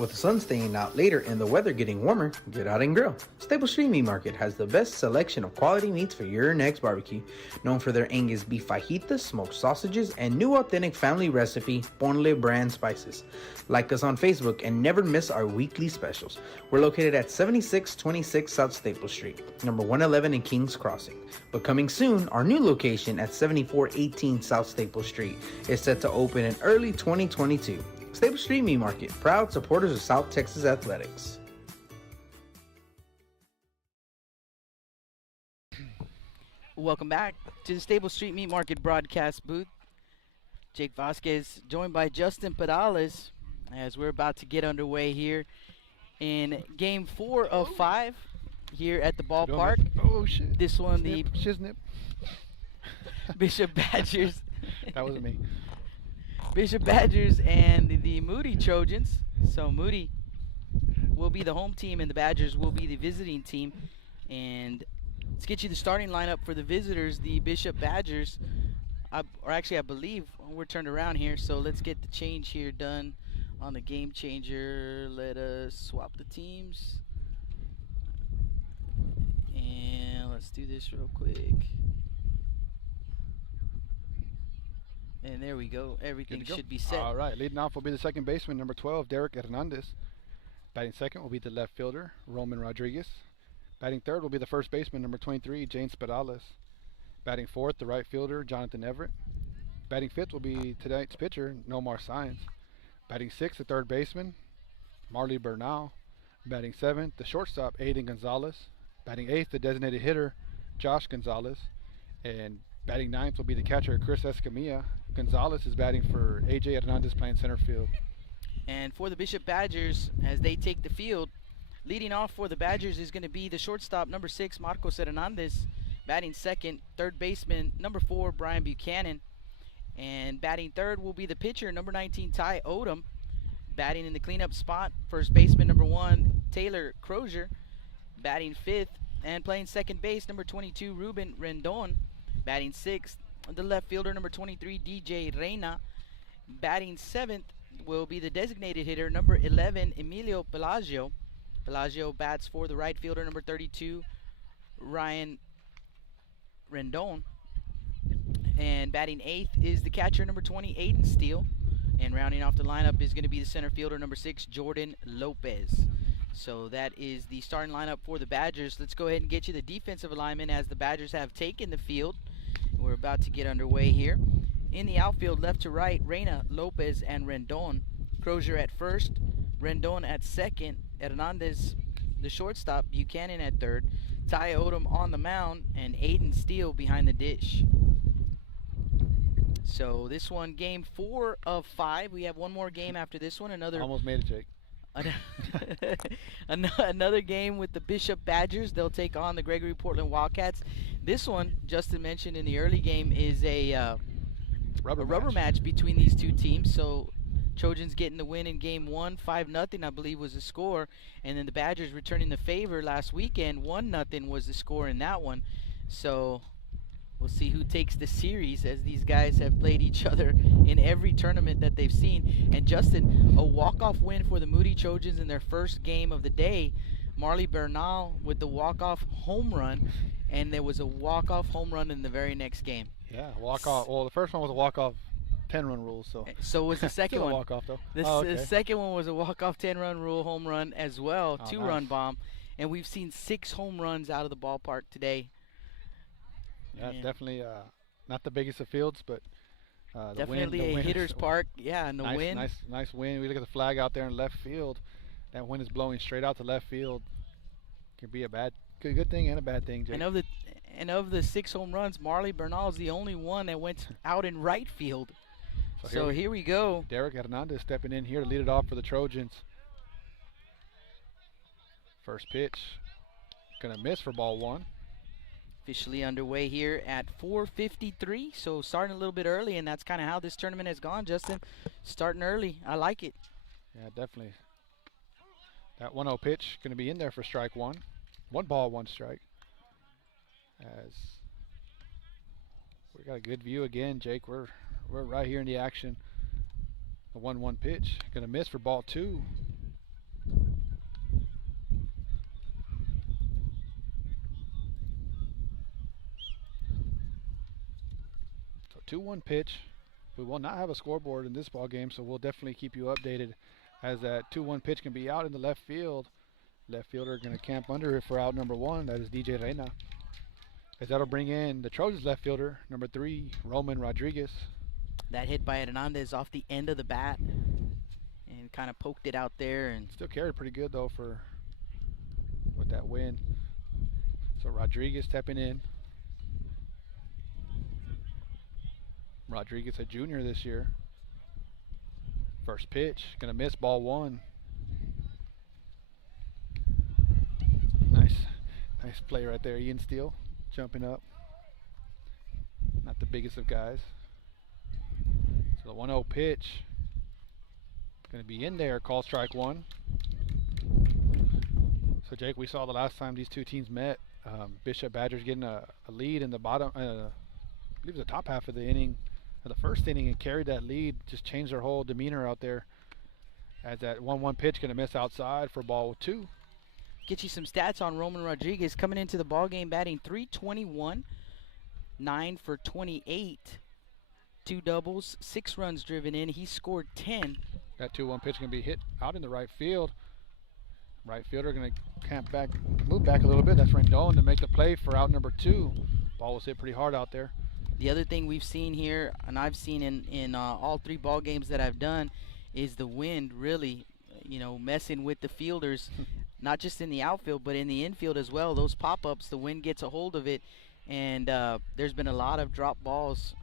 With the sun staying out later and the weather getting warmer, get out and grill. Stable Street Meat Market has the best selection of quality meats for your next barbecue. Known for their Angus beef fajitas, smoked sausages, and new authentic family recipe Ponle brand spices. Like us on Facebook and never miss our weekly specials. We're located at 7626 South Staple Street, number 111 in Kings Crossing. But coming soon, our new location at 7418 South Staple Street is set to open in early 2022. Staple Street Meat Market, proud supporters of South Texas athletics. Welcome back to the Stable Street Meat Market broadcast booth. Jake Vasquez joined by Justin Pedales as we're about to get underway here in game 4 of 5 here at the ballpark. Oh shit. This one, Snip, the shiznip. Bishop Badgers. That was me. Bishop Badgers and the Moody Trojans. So Moody will be the home team and the Badgers will be the visiting team. And let's get you the starting lineup for the visitors. The Bishop Badgers, I believe we're turned around here. So let's get the change here done on the game changer. Let us swap the teams. And let's do this real quick. And there we go. Everything should be set. All right. Leading off will be the second baseman, number 12, Derek Hernandez. Batting second will be the left fielder, Roman Rodriguez. Batting third will be the first baseman, number 23, James Pedales. Batting fourth, the right fielder, Jonathan Everett. Batting fifth will be tonight's pitcher, Nomar Sines. Batting sixth, the third baseman, Marley Bernal. Batting seventh, the shortstop, Aiden Gonzalez. Batting eighth, the designated hitter, Josh Gonzalez. And batting ninth will be the catcher, Chris Escamilla. Gonzalez is batting for AJ Hernandez, playing center field. And for the Bishop Badgers, as they take the field, leading off for the Badgers is going to be the shortstop, number 6, Marcos Hernandez. Batting second, third baseman, number 4, Brian Buchanan. And batting third will be the pitcher, number 19, Ty Odom. Batting in the cleanup spot, first baseman, number 1, Taylor Crozier. Batting fifth and playing second base, number 22, Ruben Rendon. Batting sixth, the left fielder, number 23, DJ Reina. Batting seventh will be the designated hitter, number 11, Emilio Pelagio. Pelagio bats for the right fielder, number 32, Ryan Rendon. And batting eighth is the catcher, number 20, Aiden Steele. And rounding off the lineup is going to be the center fielder, number 6, Jordan Lopez. So that is the starting lineup for the Badgers. Let's go ahead and get you the defensive alignment as the Badgers have taken the field. We're about to get underway here. In the outfield, left to right, Reina, Lopez, and Rendon. Crozier at first, Rendon at second, Hernandez, the shortstop, Buchanan at third, Ty Odom on the mound, and Aiden Steele behind the dish. So this one, game 4 of 5. We have one more game after this one. Almost made it, Jake. Another game with the Bishop Badgers. They'll take on the Gregory-Portland Wildcats. This one, Justin mentioned in the early game, is a rubber match between these two teams. So Trojans getting the win in game 1, 5-0, I believe was the score. And then the Badgers returning the favor last weekend, 1-0 was the score in that one. So we'll see who takes the series, as these guys have played each other in every tournament that they've seen. And Justin, a walk-off win for the Moody Trojans in their first game of the day. Marley Bernal with the walk-off home run, and there was a walk-off home run in the very next game. Yeah, walk-off. Well, the first one was a walk-off 10-run rule, So was the second one. Walk-off though. The second one was a walk-off 10-run rule home run as well, 2-run bomb, and we've seen 6 home runs out of the ballpark today. Yeah, definitely not the biggest of fields, but definitely a hitter's park. Yeah, and the wind. Nice wind. We look at the flag out there in left field. That wind is blowing straight out to left field. Could be a good thing and a bad thing, Jake. And of the 6 home runs, Marley Bernal is the only one that went out in right field. So here we go. Derek Hernandez stepping in here to lead it off for the Trojans. First pitch, gonna miss for ball 1. Officially underway here at 4:53, so starting a little bit early, and that's kind of how this tournament has gone, Justin. Starting early, I like it. Yeah, definitely. That 1-0 pitch going to be in there for strike 1. 1 ball, 1 strike. As we got a good view again, Jake. We're right here in the action. The 1-1 pitch going to miss for ball 2. 2-1 pitch. We will not have a scoreboard in this ball game, so we'll definitely keep you updated as that 2-1 pitch can be out in the left field. Left fielder going to camp under it for out number 1. That is DJ Reina. As that'll bring in the Trojans left fielder, number 3, Roman Rodriguez. That hit by Hernandez off the end of the bat and kind of poked it out there. And still carried pretty good, though, with that win. So Rodriguez stepping in. Rodriguez, a junior this year. First pitch, gonna miss, ball 1. Nice play right there. Ian Steele jumping up. Not the biggest of guys. So the 1-0 pitch, gonna be in there. Call strike 1. So Jake, we saw the last time these two teams met, Bishop Badgers getting a lead in the bottom, I believe the top half of the inning. The first inning, and carried that lead, just changed their whole demeanor out there. As that 1-1 pitch gonna miss outside for ball 2. Get you some stats on Roman Rodriguez coming into the ball game, batting .321, 9 for 28, 2 doubles, 6 runs driven in. He scored 10. That 2-1 pitch gonna be hit out in the right field. Right fielder gonna camp back, move back a little bit. That's Rendon to make the play for out number 2. Ball was hit pretty hard out there. The other thing we've seen here, and I've seen in all 3 ball games that I've done, is the wind really, messing with the fielders, not just in the outfield, but in the infield as well. Those pop-ups, the wind gets a hold of it, and there's been a lot of drop balls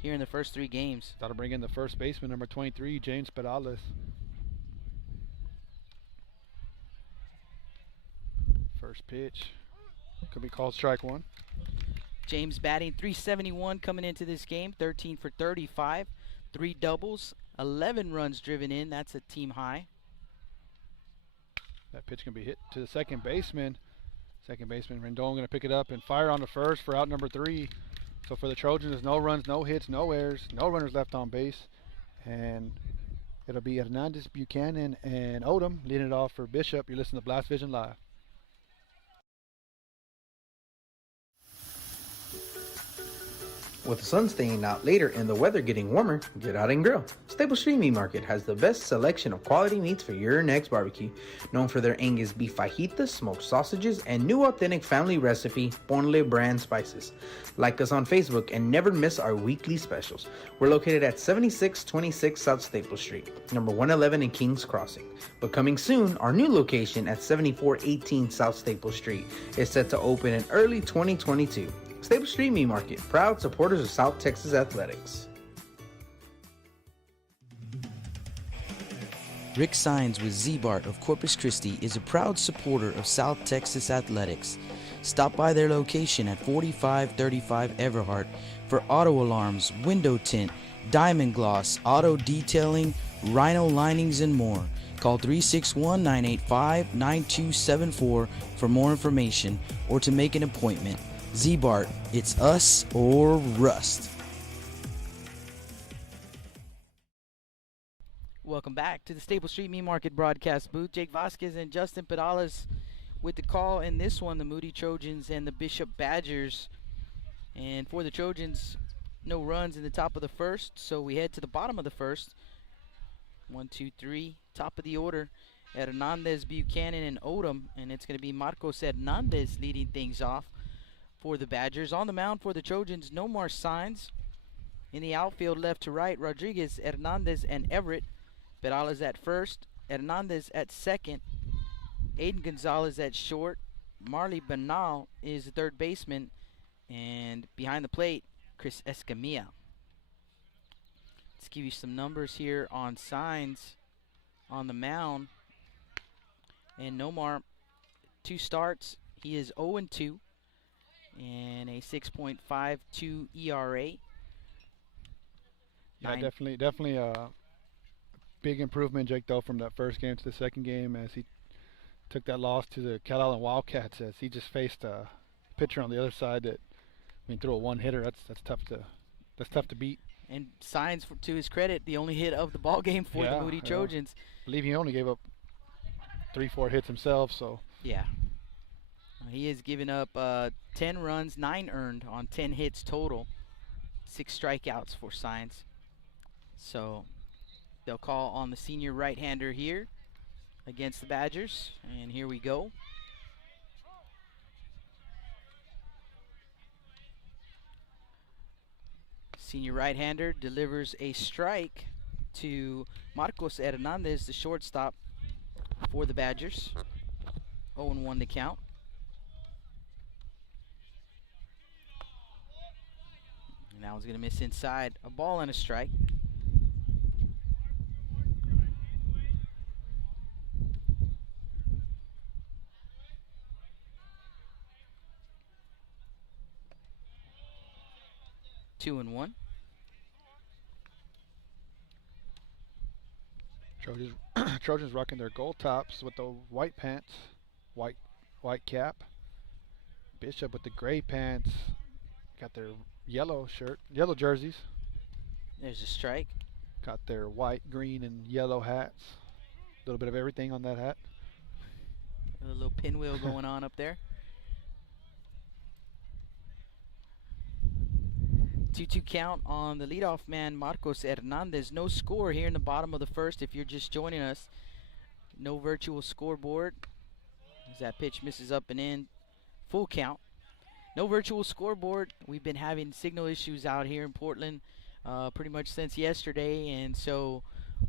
here in the first 3 games. That'll bring in the first baseman, number 23, James Pedales. First pitch could be called strike 1. James batting .371 coming into this game, 13 for 35, 3 doubles, 11 runs driven in. That's a team high. That pitch can be hit to the second baseman. Second baseman Rendon going to pick it up and fire on the first for out number 3. So for the Trojans, no runs, no hits, no errors, no runners left on base. And it'll be Hernandez, Buchanan, and Odom leading it off for Bishop. You're listening to Blast Vision Live. With the sun staying out later and the weather getting warmer, get out and grill. Stable Street Meat Market has the best selection of quality meats for your next barbecue. Known for their Angus beef fajitas, smoked sausages, and new authentic family recipe Ponle brand spices. Like us on Facebook and never miss our weekly specials. We're located at 7626 South Staple Street, number 111 in Kings Crossing. But coming soon, our new location at 7418 South Staple Street is set to open in early 2022. Stable Street Meat Market, proud supporters of South Texas athletics. Rick Sines with Z-Bart of Corpus Christi is a proud supporter of South Texas athletics. Stop by their location at 4535 Everhart for auto alarms, window tint, diamond gloss, auto detailing, rhino linings, and more. Call 361-985-9274 for more information or to make an appointment. Z-Bart, it's us or rust. Welcome back to the Staple Street Meat Market broadcast booth. Jake Vasquez and Justin Pedales with the call in this one, the Moody Trojans and the Bishop Badgers. And for the Trojans, no runs in the top of the first, so we head to the bottom of the first. 1, 2, 3, top of the order. Hernandez, Buchanan, and Odom, and it's going to be Marcos Hernandez leading things off for the Badgers. On the mound for the Trojans, no more signs. In the outfield, left to right, Rodriguez, Hernandez, and Everett. Perales at first, Hernandez at second, Aiden Gonzalez at short, Marley Bernal is the third baseman, and behind the plate, Chris Escamilla. Let's give you some numbers here on signs on the mound. And Nomar, 2 starts, he is 0-2. And a 6.52 ERA. Yeah, definitely a big improvement, Jake, though, from that first game to the second game, as he took that loss to the Cal Allen Wildcats, as he just faced a pitcher on the other side that, threw a one-hitter. That's tough to beat. And Signs, to his credit, the only hit of the ball game for the Moody Trojans. I believe he only gave up 3-4 hits himself, so. Yeah. He has given up 10 runs, 9 earned on 10 hits total. 6 strikeouts for Science. So they'll call on the senior right-hander here against the Badgers. And here we go. Senior right-hander delivers a strike to Marcos Hernandez, the shortstop for the Badgers. 0-1 to count. And that one's going to miss inside. A ball and a strike. Two and one. Trojans rocking their gold tops with the white pants, white cap. Bishop with the gray pants, got their yellow jerseys. There's a strike. Got their white, green, and yellow hats. A little bit of everything on that hat. A little pinwheel going on up there. 2-2 count on the leadoff man, Marcos Hernandez. No score here in the bottom of the first if you're just joining us. No virtual scoreboard as that pitch misses up and in. Full count. No virtual scoreboard. We've been having signal issues out here in Portland pretty much since yesterday, and so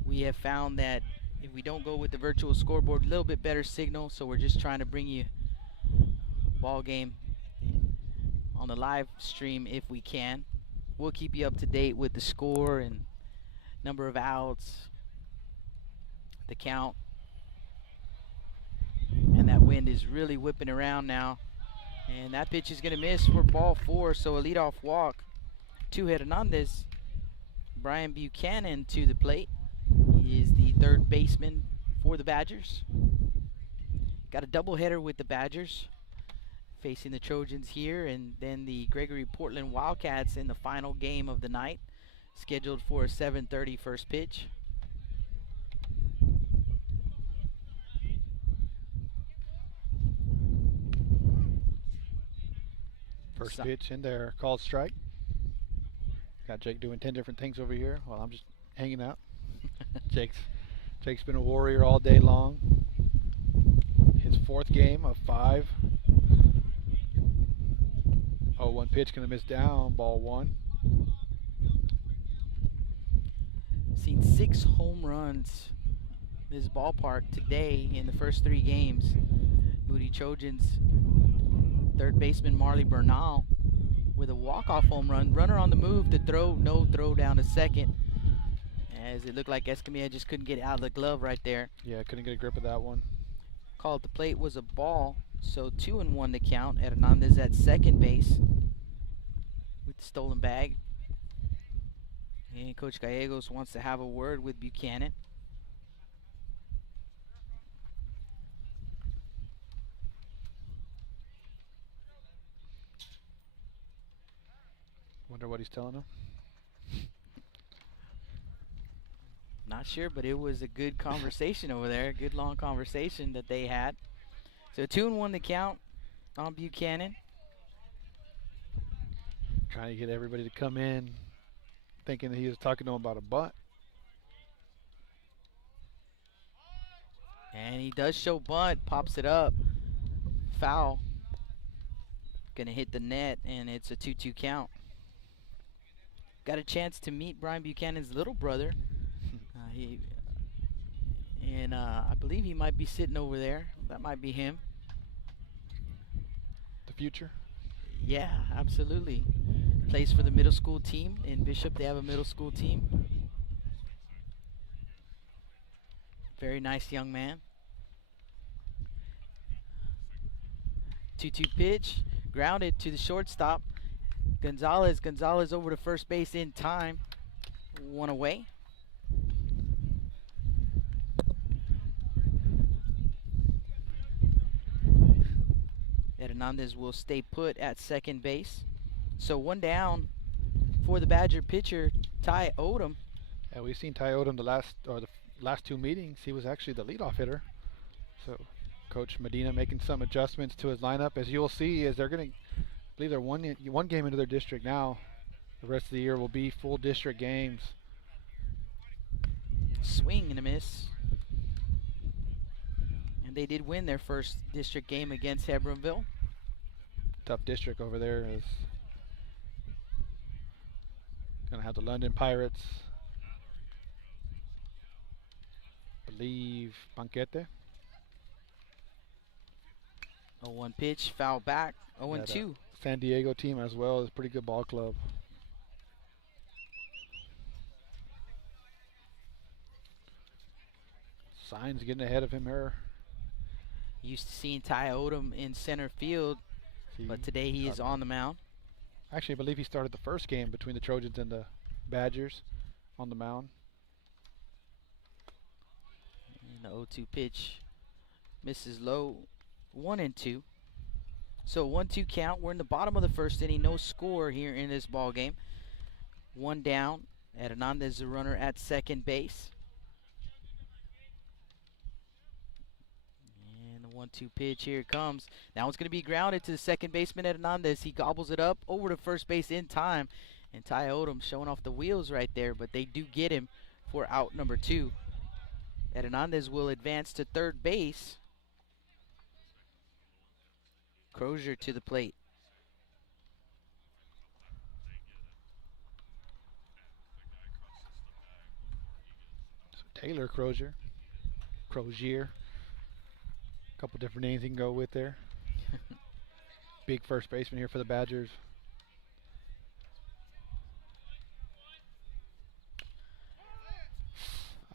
we have found that if we don't go with the virtual scoreboard, a little bit better signal, so we're just trying to bring you ball game on the live stream if we can. We'll keep you up to date with the score and number of outs, the count. And that wind is really whipping around now. And that pitch is going to miss for ball 4, so a leadoff walk to Hernandez. Brian Buchanan to the plate. He is the third baseman for the Badgers. Got a doubleheader with the Badgers facing the Trojans here, and then the Gregory-Portland Wildcats in the final game of the night, scheduled for a 7:30 first pitch. First pitch in there, called strike. Got Jake doing 10 different things over here while I'm just hanging out. Jake's been a warrior all day long. His 4th game of 5. 0-1 pitch, gonna miss down, ball 1. Seen 6 home runs this ballpark today in the first 3 games. Moody Trojans third baseman Marley Bernal with a walk-off home run. Runner on the move to throw, no throw down to second, as it looked like Escamilla just couldn't get out of the glove right there. Yeah, couldn't get a grip of that one. Call at the plate was a ball, so 2-1 to count. Hernandez at second base with the stolen bag. And Coach Gallegos wants to have a word with Buchanan. Wonder what he's telling him. Not sure, but it was a good conversation over there. A good long conversation that they had. So 2-1 to count on Buchanan. Trying to get everybody to come in, thinking that he was talking to him about a bunt. And he does show bunt, pops it up. Foul. Gonna hit the net, and it's a 2-2 count. Got a chance to meet Brian Buchanan's little brother. I believe he might be sitting over there. That might be him. The future? Yeah, absolutely. Plays for the middle school team in Bishop. They have a middle school team. Very nice young man. 2-2 pitch, grounded to the shortstop. Gonzalez over to first base in time. One away. Hernandez will stay put at second base. So one down for the Badger pitcher, Ty Odom. Yeah, we've seen Ty Odom the last 2 meetings. He was actually the leadoff hitter. So Coach Medina making some adjustments to his lineup, as you'll see, as they're going to, I believe they're one game into their district now. The rest of the year will be full district games. Swing and a miss. And they did win their first district game against Hebronville. Tough district over there. Is going to have the London Pirates. Believe Banquete. 0-1 pitch, foul back, 0-2. San Diego team as well is a pretty good ball club. Signs getting ahead of him here. Used to seeing Ty Odom in center field, but today he is on the mound. Actually, I believe he started the first game between the Trojans and the Badgers on the mound. And the 0-2 pitch misses low, 1-2. So 1-2 count. We're in the bottom of the first inning. No score here in this ball game. One down. Hernandez, the runner at second base. And the 1-2 pitch, here it comes. Now it's going to be grounded to the second baseman Hernandez. He gobbles it up over to first base in time. And Ty Odom showing off the wheels right there, but they do get him for out number 2. Hernandez will advance to third base. Crozier to the plate. So Taylor Crozier. A couple different names you can go with there. Big first baseman here for the Badgers.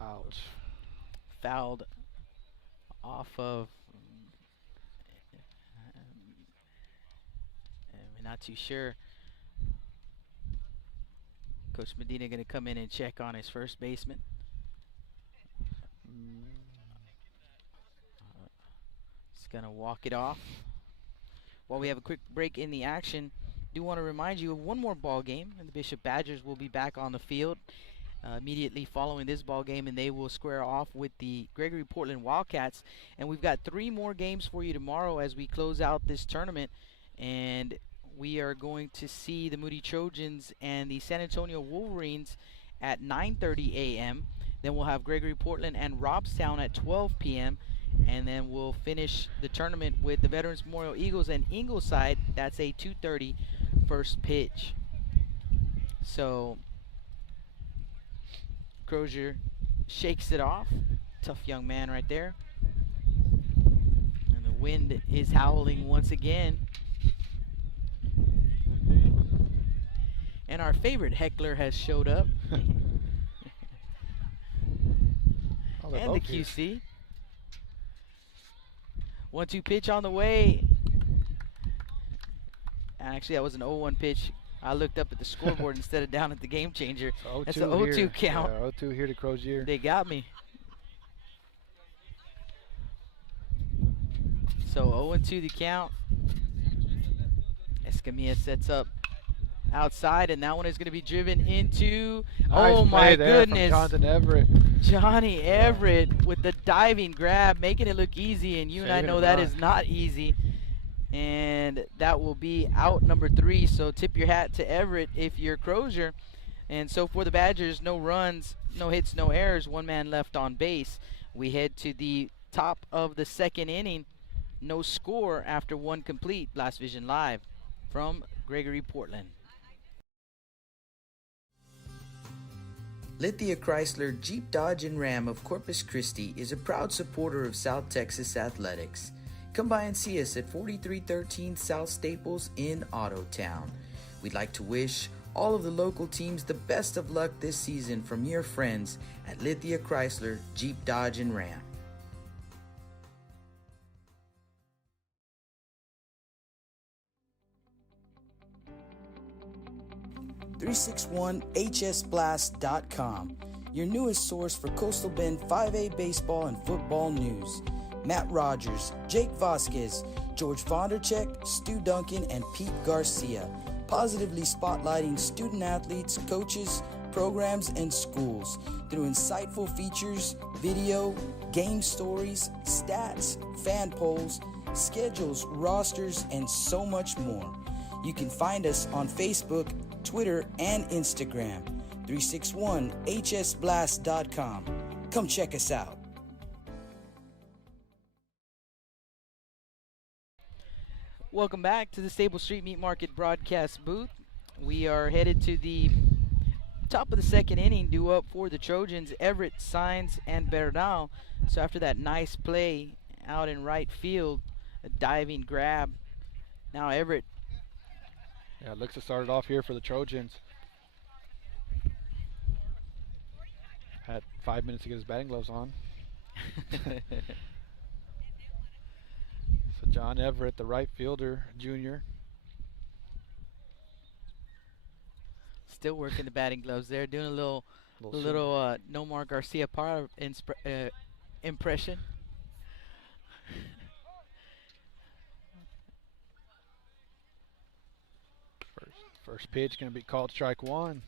Ouch. Fouled off of, we're not too sure. Coach Medina going to come in and check on his first baseman. He's going to walk it off. While we have a quick break in the action, do want to remind you of one more ball game, and the Bishop Badgers will be back on the field immediately following this ball game, and they will square off with the Gregory-Portland Wildcats. And we've got 3 more games for you tomorrow as we close out this tournament, and we are going to see the Moody Trojans and the San Antonio Wolverines at 9:30 a.m. Then we'll have Gregory-Portland and Robstown at 12 p.m. And then we'll finish the tournament with the Veterans Memorial Eagles and Ingleside. That's a 2:30 first pitch. So Crozier shakes it off. Tough young man right there. And the wind is howling once again. And our favorite heckler has showed up. And the QC. 1-2 pitch on the way. Actually, that was an 0-1 pitch. I looked up at the scoreboard instead of down at the game changer. So that's an 0-2 count. Yeah, 0-2 here to Crozier. They got me. So 0-2 the count. Escamilla sets up outside, and that one is going to be driven into. Nice oh my goodness! Jonathan Everett. Johnny Everett with the diving grab, making it look easy, and you and I know that is not easy. And that will be out number 3. So tip your hat to Everett if you're Crozier. And so for the Badgers, no runs, no hits, no errors, 1 man left on base. We head to the top of the second inning. No score after 1 complete. Blast Vision Live from Gregory-Portland. Lithia Chrysler Jeep Dodge and Ram of Corpus Christi is a proud supporter of South Texas athletics. Come by and see us at 4313 South Staples in Ottotown. We'd like to wish all of the local teams the best of luck this season from your friends at Lithia Chrysler Jeep Dodge and Ram. .361hsblast.com, your newest source for Coastal Bend 5A baseball and football news. Matt Rogers, Jake Vasquez, George Vondercheck, Stu Duncan, and Pete Garcia, positively spotlighting student athletes, coaches, programs, and schools through insightful features, video, game stories, stats, fan polls, schedules, rosters, and so much more. You can find us on Facebook, Twitter, and Instagram. 361hsblast.com. Come check us out. Welcome back to the Stable Street Meat Market broadcast booth. We are headed to the top of the second inning, due up for the Trojans, Everett, Sainz, and Bernal. So after that nice play out in right field, a diving grab, now Everett. Yeah, looks to start it off here for the Trojans. Had 5 minutes to get his batting gloves on. So John Everett, the right fielder, junior. Still working the batting gloves there, doing a little Nomar Garcia Parra impression. First pitch going to be called strike one.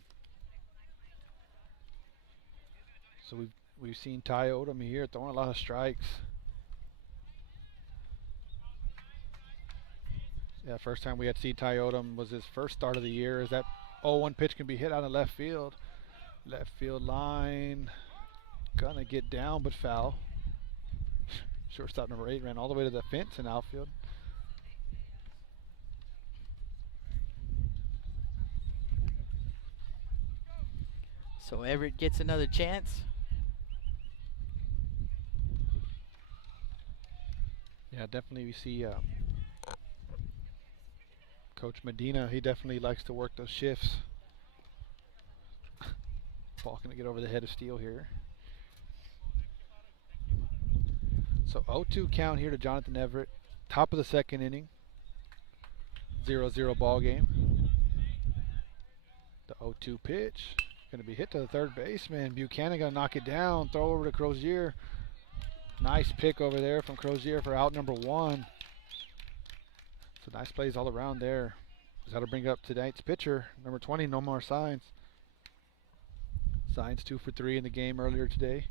So we've seen Ty Odom here throwing a lot of strikes. Yeah, first time we had seen Ty Odom was his first start of the year. As that 0-1 pitch can be hit out of left field. Left field line. Gonna get down but foul. Shortstop number 8 ran all the way to the fence in outfield. So Everett gets another chance. Yeah, definitely we see Coach Medina, he definitely likes to work those shifts. Ball going to get over the head of Steele here. So 0-2 count here to Jonathan Everett. Top of the second inning. 0-0 ball game. The 0-2 pitch. Going to be hit to the third baseman. Buchanan going to knock it down. Throw over to Crozier. Nice pick over there from Crozier for out number 1. So nice plays all around there. That'll bring up tonight's pitcher, number 20, Nomar Sainz. Sainz 2 for 3 in the game earlier today.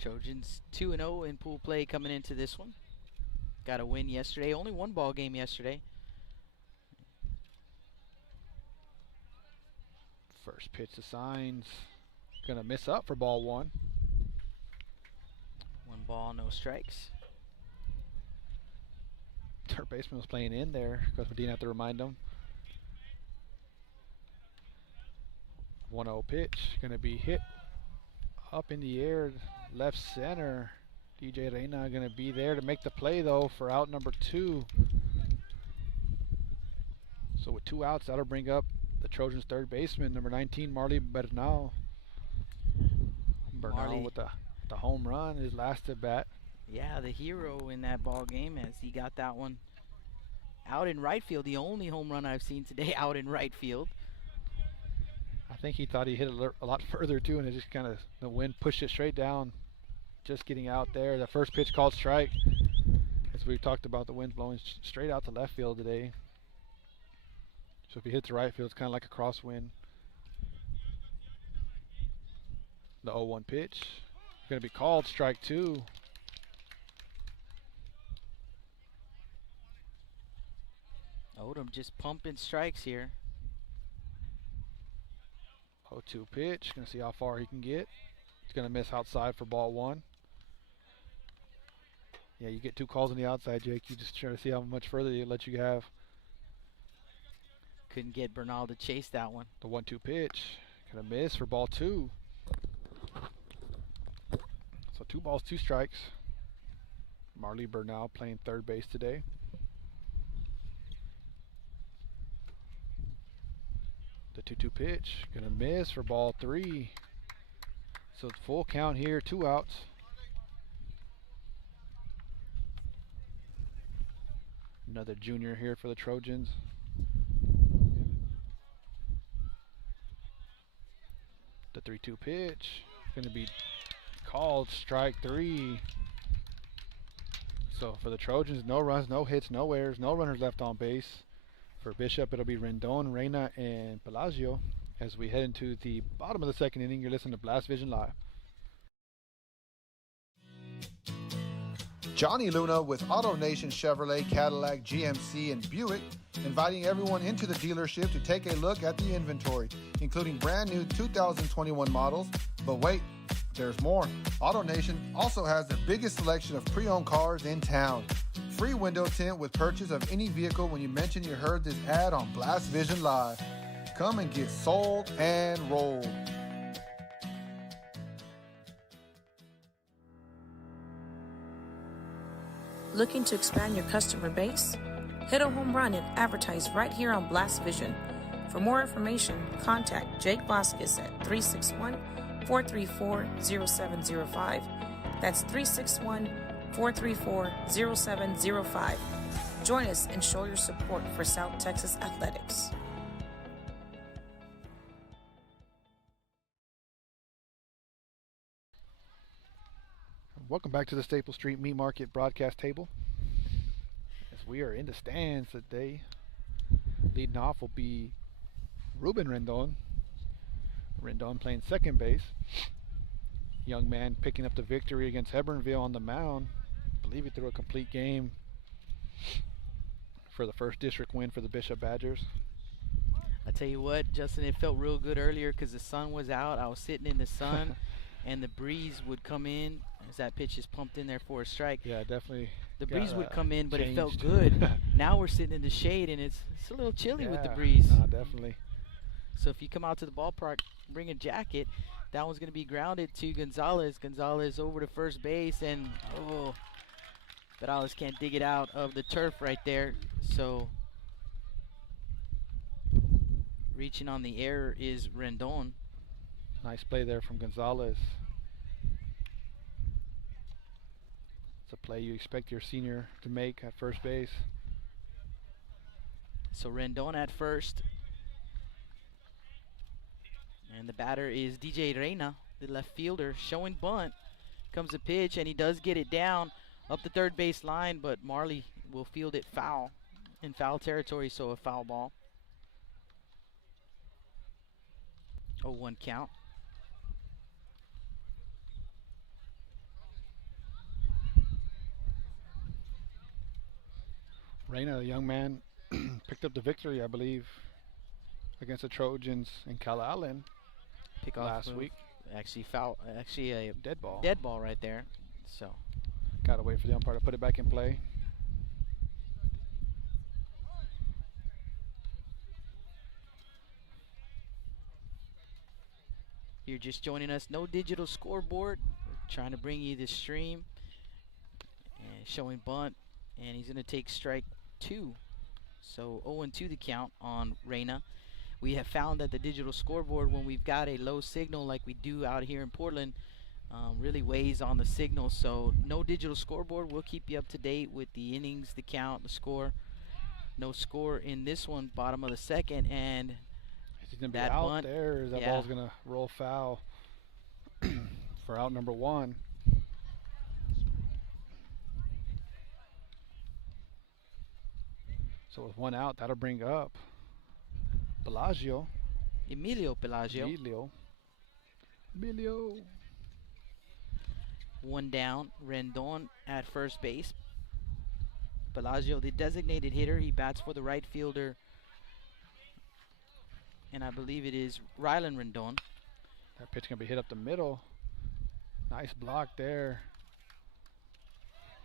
Trojans 2-0 in pool play coming into this one. Got a win yesterday. Only one ball game yesterday. First pitch to Sainz. Gonna miss up for ball 1. 1 ball, no strikes. Third baseman was playing in there because we didn't have to remind him. 1-0 pitch. Gonna be hit up in the air, left center. DJ Reina gonna be there to make the play though for out number 2. So with 2 outs, that'll bring up the Trojans' third baseman, number 19, Marley Bernal. Bernal with the home run, his last at bat. Yeah, the hero in that ball game as he got that one out in right field. The only home run I've seen today out in right field. I think he thought he hit it a lot further too, and it just kind of, the wind pushed it straight down. Just getting out there. The first pitch called strike. As we've talked about, the wind's blowing straight out to left field today. So if he hits the right field, it's kind of like a crosswind. The 0-1 pitch. Going to be called strike 2. Odom just pumping strikes here. 0-2 pitch. Going to see how far he can get. He's going to miss outside for ball 1. Yeah, you get 2 calls on the outside, Jake. You just try to see how much further they let you have. Couldn't get Bernal to chase that one. The 1-2 pitch. Going to miss for ball 2. So 2 balls, 2 strikes. Marley Bernal playing third base today. The 2-2 pitch. Going to miss for ball 3. So it's full count here, 2 outs. Another junior here for the Trojans. The 3-2 pitch. Going to be called strike 3. So for the Trojans, no runs, no hits, no errors, no runners left on base. For Bishop, it'll be Rendon, Reina, and Palacio. As we head into the bottom of the second inning, you're listening to Blast Vision Live. Johnny Luna with AutoNation Chevrolet, Cadillac, GMC, and Buick, inviting everyone into the dealership to take a look at the inventory, including brand new 2021 models. But wait, there's more. AutoNation also has the biggest selection of pre-owned cars in town. Free window tint with purchase of any vehicle when you mention you heard this ad on Blast Vision Live. Come and get sold and rolled. Looking to expand your customer base? Hit a home run and advertise right here on Blast Vision. For more information, contact Jake Vasquez at 361-434-0705. That's 361-434-0705. Join us and show your support for South Texas athletics. Welcome back to the Staple Street Meat Market broadcast table. As we are in the stands today, leading off will be Ruben Rendon. Rendon playing second base. Young man picking up the victory against Hebronville on the mound. I believe he threw a complete game for the first district win for the Bishop Badgers. I tell you what, Justin, it felt real good earlier because the sun was out. I was sitting in the sun and the breeze would come in as that pitch is pumped in there for a strike. Yeah, definitely. The breeze would come in, but changed. it felt good. Now we're sitting in the shade and it's a little chilly with the Yeah, breeze. no, definitely. So if you come out to the ballpark, bring a jacket. That one's going to be grounded to Gonzalez. Gonzalez over to first base, and Perales can't dig it out of the turf right there. So reaching on the air is Rendon. Nice play there from Gonzalez. It's a play you expect your senior to make at first base. So Rendon at first. And the batter is DJ Reina, the left fielder, showing bunt. Comes a pitch, and he does get it down up the third base line, but Marley will field it foul, in foul territory, so a foul ball. 0-1 count. Reina, a young man, picked up the victory, I believe, against the Trojans in Calallen last week. Actually foul, actually a Dead ball. Dead ball right there. So Gotta wait for the umpire to put it back in play. you're just joining us, no digital scoreboard. We're trying to bring you this stream and showing bunt, and he's gonna take strike 2. So 0-2 the count on Reina. We have found that the digital scoreboard, when we've got a low signal like we do out here in Portland, really weighs on the signal. So no digital scoreboard. We'll keep you up to date with the innings, the count, the score. No score in this one, bottom of the second, and Is he gonna be that out bunt, there? Or is that yeah. ball's gonna roll foul for out number 1? So with 1 out, that'll bring up Pelagio. Emilio Pelagio. Emilio. 1 down. Rendon at first base. Pelagio, the designated hitter, he bats for the right fielder, and I believe it is Rylan Rendon. That pitch gonna be hit up the middle. Nice block there.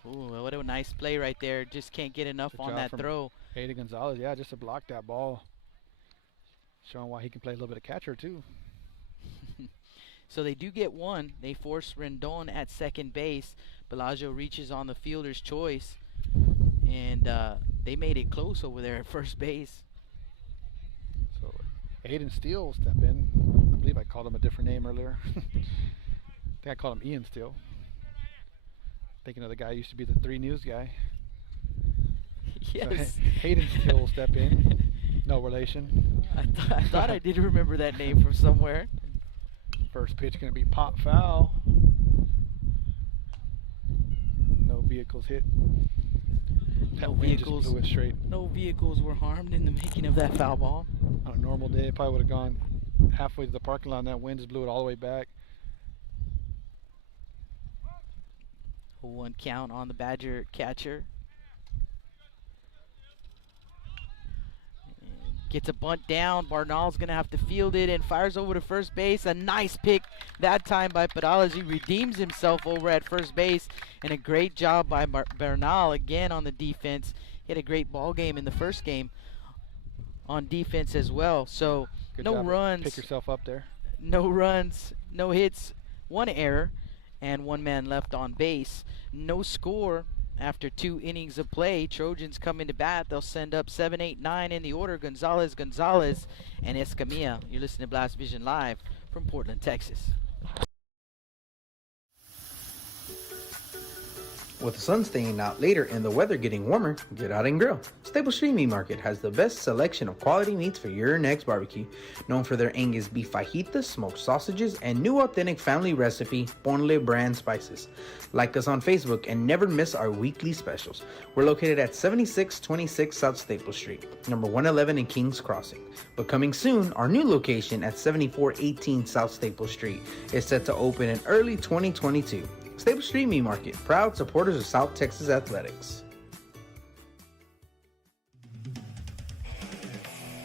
Ooh, what a nice play right there. Just can't get enough Good on job that from throw. Aiden Gonzalez, yeah, just to block that ball. Showing why he can play a little bit of catcher too. So they do get 1. They force Rendon at second base. Pelagio reaches on the fielder's choice, and they made it close over there at first base. So Aiden Steele will step in. I believe I called him a different name earlier. I think I called him Ian Steele. Thinking of the guy who used to be the 3 News guy. Yes. So Hayden Steele will step in. No relation. I thought I did remember that name from somewhere. First pitch going to be pop foul. No vehicles hit. No vehicles. Blew it straight. No vehicles were harmed in the making of that foul ball. On a normal day, it probably would have gone halfway to the parking lot, and that wind just blew it all the way back. 1 count on the Badger catcher. Gets a bunt down. Barnall's going to have to field it and fires over to first base. A nice pick that time by Perales. He redeems himself over at first base. And a great job by Bernal again on the defense. He had a great ball game in the first game on defense as well. So Good no job. runs. Pick yourself up there. No runs, no hits, 1 error, and 1 man left on base. No score after 2 innings of play. Trojans come into bat. They'll send up 7, 8, 9 in the order. Gonzalez, and Escamilla. You're listening to Blast Vision Live from Portland, Texas. With the sun staying out later and the weather getting warmer, get out and grill. Stable Street Meat Market has the best selection of quality meats for your next barbecue. Known for their Angus beef fajitas, smoked sausages, and new authentic family recipe Ponle brand spices. Like us on Facebook and never miss our weekly specials. We're located at 7626 South Staple Street, number 111 in Kings Crossing. But coming soon, our new location at 7418 South Staple Street is set to open in early 2022. Stable Street Meat Market, proud supporters of South Texas athletics.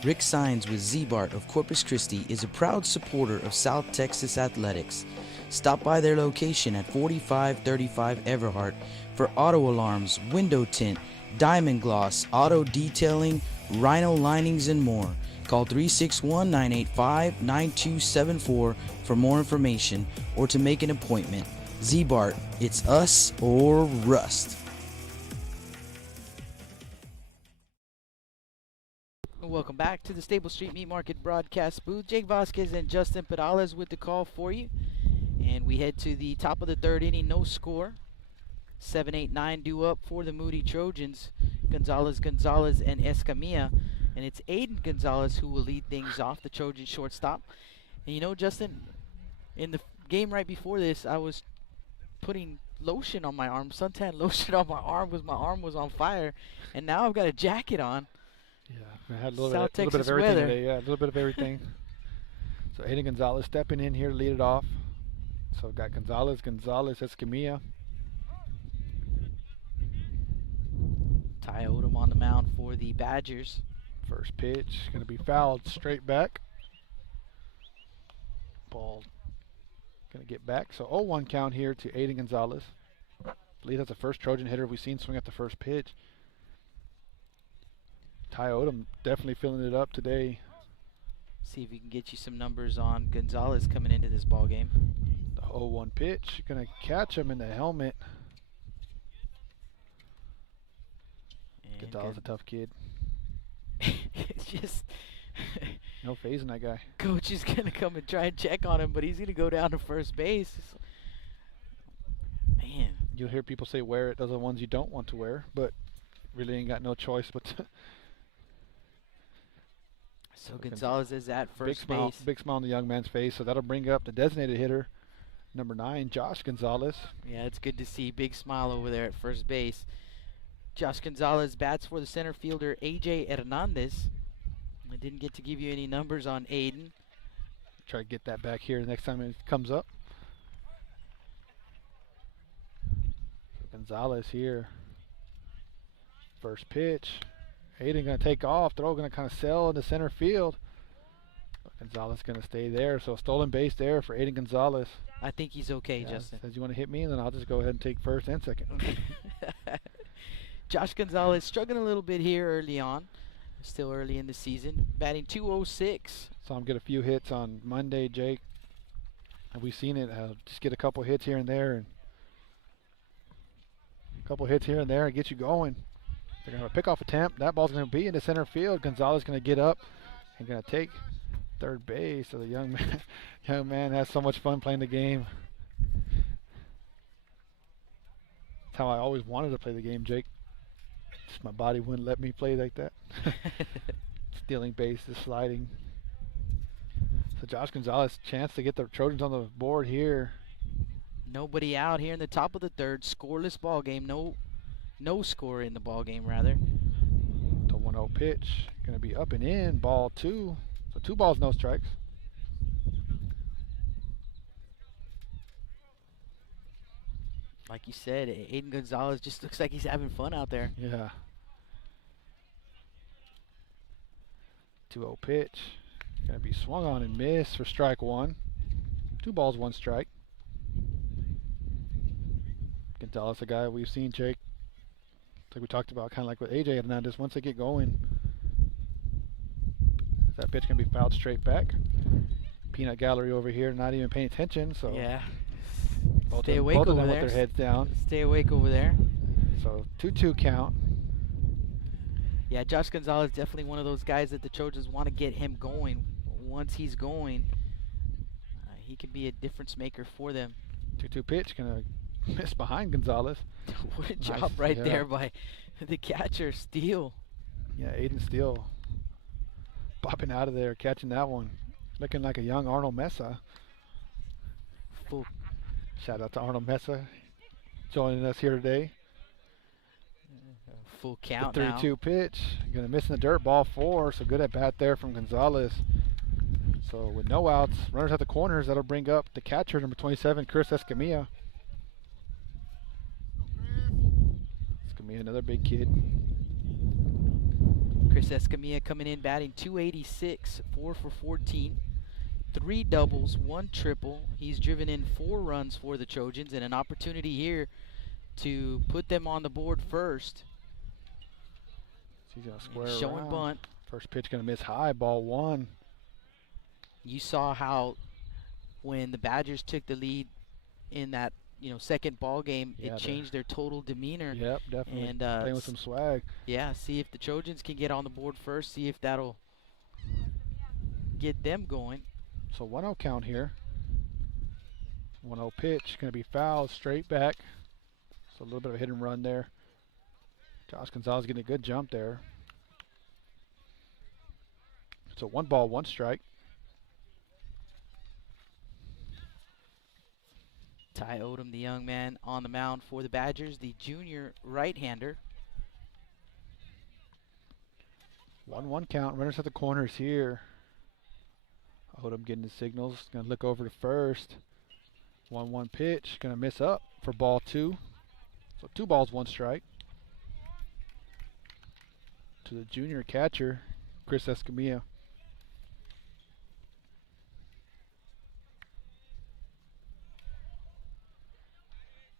Rick Sines with Z-Bart of Corpus Christi is a proud supporter of South Texas athletics. Stop by their location at 4535 Everhart for auto alarms, window tint, diamond gloss, auto detailing, rhino linings, and more. Call 361-985-9274 for more information or to make an appointment. Z-Bart, it's us or rust. Welcome back to the Stable Street Meat Market broadcast booth. Jake Vasquez and Justin Perales with the call for you. And we head to the top of the 3rd inning, no score. 7, 8, 9 due up for the Moody Trojans. Gonzalez, and Escamilla. And it's Aiden Gonzalez who will lead things off, the Trojan shortstop. And you know, Justin, in the game right before this, I was putting lotion on my arm, suntan lotion on my arm because my arm was on fire, and now I've got a jacket on. Yeah, I had a little, South bit, little bit of Texas everything weather. today. Yeah, a little bit of everything. So Aiden Gonzalez stepping in here to lead it off. So got Gonzalez, Escamilla. Ty Odom on the mound for the Badgers. First pitch going to be fouled straight back. Ball going to get back. So 0-1 count here to Aiden Gonzalez. I believe that's the first Trojan hitter we've seen swing at the first pitch. Ty Odom definitely filling it up today. See if we can get you some numbers on Gonzalez coming into this ball game. The 0-1 pitch. Going to catch him in the helmet. And Gonzalez a tough kid. it's just No phasing that guy. coach is gonna come and try and check on him, but he's gonna go down to first base. Man, You'll hear people say wear it. Those are the ones you don't want to wear, but really ain't got no choice but to. so Gonzalez is at first smile, base. big smile on the young man's face. So that'll bring up the designated hitter, number 9, Josh Gonzalez. Yeah, it's good to see. Big smile over there at first base. Josh Gonzalez bats for the center fielder AJ Hernandez. I didn't get to give you any numbers on Aiden. Try to get that back here the next time it comes up. Gonzalez here. First pitch. Aiden going to take off. Throw going to kind of sail into center field. But Gonzalez going to stay there. So stolen base there for Aiden Gonzalez. I think he's okay, Yeah, Justin. says you want to hit me, then I'll just go ahead and take first and second. Josh Gonzalez struggling a little bit here early on. Still early in the season. Batting .206. Saw him get a few hits on Monday, Jake. And we've seen it. Just get a couple hits here and there. And a couple hits here and there and get you going. They're going to have a pickoff attempt. That ball's going to be in the center field. Gonzalez going to get up and going to take third base. So the young man has so much fun playing the game. That's how I always wanted to play the game, Jake. Just my body wouldn't let me play like that. Stealing bases, sliding. So Josh Gonzalez, chance to get the Trojans on the board here. Nobody out here in the top of the 3rd. Scoreless ball game. No score in the ball game, rather. The 1-0 pitch. Going to be up and in. Ball 2. So 2 balls, no strikes. Like you said, Aiden Gonzalez just looks like he's having fun out there. Yeah. 2-0 pitch. Going to be swung on and missed for strike one. 2 balls, 1 strike. Gonzalez, a guy we've seen, Jake, like we talked about, kind of like with AJ Hernandez, once they get going, that pitch can be fouled straight back. Peanut gallery over here, not even paying attention. So yeah. Stay awake over there. With their heads down. Stay awake over there. So 2-2 count. Yeah, Josh Gonzalez definitely one of those guys that the Trojans want to get him going. Once he's going, he can be a difference maker for them. 2-2 pitch, gonna miss behind Gonzalez. What a job right there by the catcher, Steele. Yeah, Aiden Steele popping out of there, catching that one. Looking like a young Arnold Mesa. Shout out to Arnold Mesa joining us here today. Full count the 3-2 pitch. Gonna miss in the dirt, ball 4. So good at bat there from Gonzalez. So with no outs, runners at the corners, that'll bring up the catcher, number 27, Chris Escamilla. Escamilla, another big kid. Chris Escamilla coming in batting .286, 4 for 14, 3 doubles, 1 triple. He's driven in 4 runs for the Trojans, and an opportunity here to put them on the board first. He's gonna square showing around. Bunt. First pitch gonna miss high, ball 1. You saw how when the Badgers took the lead in that second ball game, it changed their total demeanor. Yep, definitely. And playing with some swag. Yeah, see if the Trojans can get on the board first, see if that'll get them going. So 1-0 count here. 1-0 pitch, going to be fouled straight back. So a little bit of a hit and run there. Josh Gonzalez getting a good jump there. So 1 ball, 1 strike. Ty Odom, the young man on the mound for the Badgers, the junior right-hander. 1-1 count, runners at the corners here. Odom getting the signals, going to look over to first. 1-1 pitch, going to miss up for ball 2. So 2 balls, 1 strike. To the junior catcher, Chris Escamilla.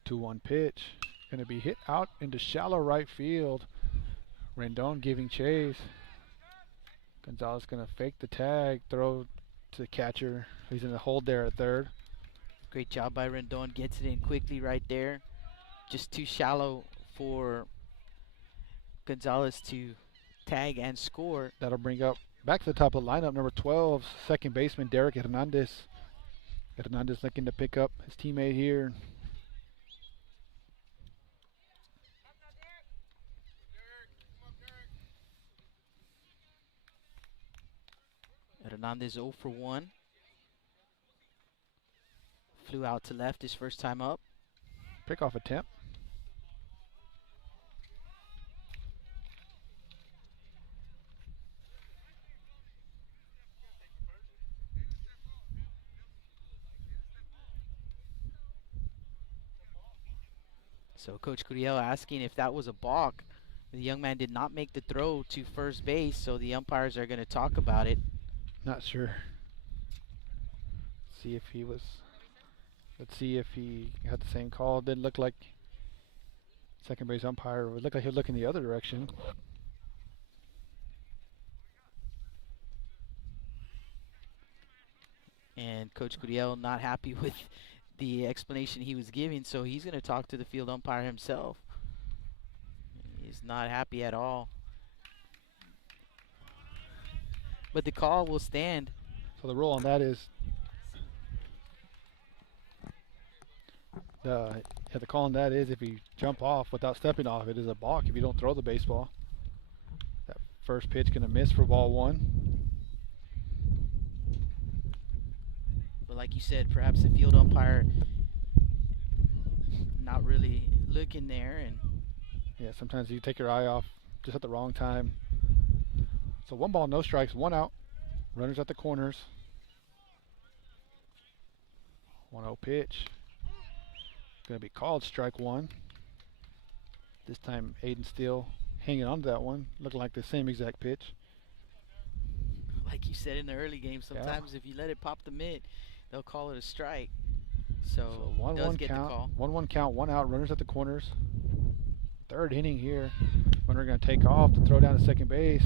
2-1 pitch, going to be hit out into shallow right field. Rendon giving chase. Gonzalez going to fake the tag, throw to the catcher. He's in the hold there at third. Great job by Rendon, gets it in quickly right there. Just too shallow for Gonzalez to tag and score. That'll bring up back to the top of the lineup, number 12, second baseman Derek Hernandez. Hernandez looking to pick up his teammate here. Hernandez 0 for 1. Flew out to left his first time up. Pickoff attempt. So Coach Curiel asking if that was a balk. The young man did not make the throw to first base, so the umpires are going to talk about it. Not sure. See if he was. Let's see if he had the same call. Didn't look like second base umpire. It looked like he was looking the other direction. And Coach Curiel not happy with the explanation he was giving, so he's going to talk to the field umpire himself. He's not happy at all. But the call will stand. So the rule on that is the call on that is if you jump off without stepping off, it is a balk if you don't throw the baseball. That first pitch gonna miss for ball 1. But like you said, perhaps the field umpire not really looking there, and yeah, sometimes you take your eye off just at the wrong time. So 1 ball, no strikes, 1 out. Runners at the corners. 1-0 pitch. Going to be called strike one. This time Aiden still hanging on to that one. Looking like the same exact pitch. Like you said in the early game, sometimes if you let it pop the mitt, they'll call it a strike. So 1-1 count. 1-1 count, 1 out, runners at the corners. Third inning here. Runner going to take off to throw down to second base.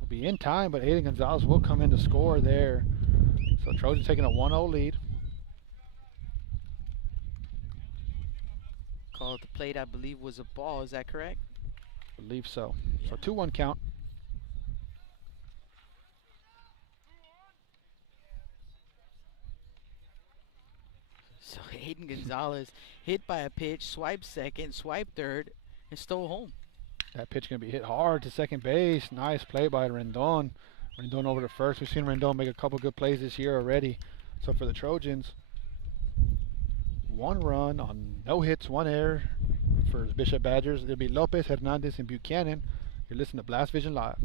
Will be in time, but Aiden Gonzalez will come in to score there. So Trojans taking a 1-0 lead. Call at the plate, I believe, was a ball. Is that correct? I believe so. Yeah. So 2-1 count. So Aiden Gonzalez hit by a pitch, swiped second, swiped third, and stole home. That pitch going to be hit hard to second base. Nice play by Rendon. Rendon over to first. We've seen Rendon make a couple good plays this year already. So for the Trojans, 1 run on no hits, 1 error for the Bishop Badgers. It'll be Lopez, Hernandez, and Buchanan. You're listening to Blast Vision Live.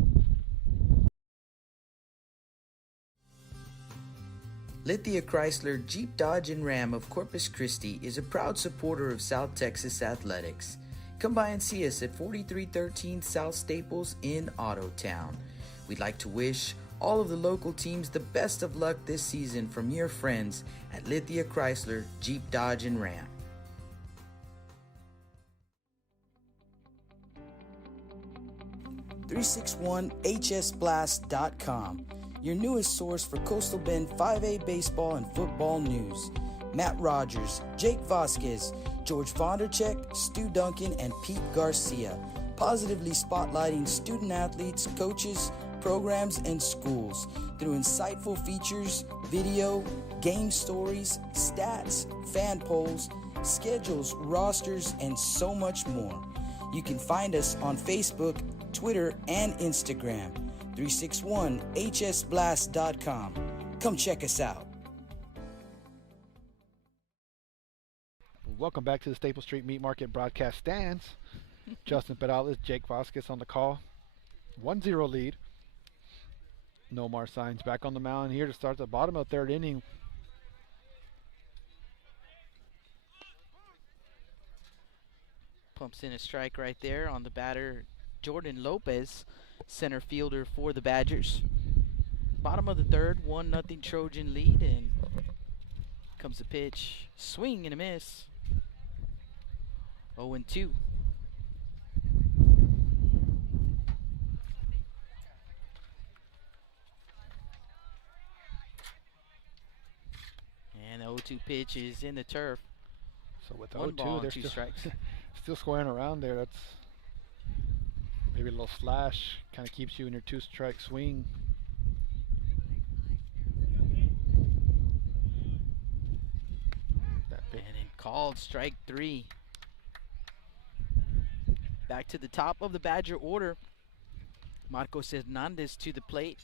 Lithia Chrysler Jeep Dodge and Ram of Corpus Christi is a proud supporter of South Texas athletics. Come by and see us at 4313 South Staples in Ottotown. We'd like to wish all of the local teams the best of luck this season from your friends at Lithia Chrysler Jeep Dodge and Ram. .361hsblast.com, your newest source for Coastal Bend 5A baseball and football news. Matt Rogers, Jake Vasquez, George Vondercheck, Stu Duncan, and Pete Garcia, positively spotlighting student athletes, coaches, programs, and schools through insightful features, video, game stories, stats, fan polls, schedules, rosters, and so much more. You can find us on Facebook, Twitter, and Instagram. 361hsblast.com. Come check us out. Welcome back to the Staple Street Meat Market broadcast stands. Justin Perales, Jake Vasquez on the call. 1-0 lead. Nomar Signs back on the mound here to start the bottom of the 3rd inning. Pumps in a strike right there on the batter, Jordan Lopez, center fielder for the Badgers. Bottom of the 3rd, 1-0 Trojan lead, and comes the pitch. Swing and a miss. 0-2. And the 0-2 pitch is in the turf. So with 1 0-2, they're 2 still, strikes. still squaring around there. That's maybe a little slash. Kind of keeps you in your 2-strike swing. And then called strike 3. Back to the top of the Badger order. Marcos Hernandez to the plate.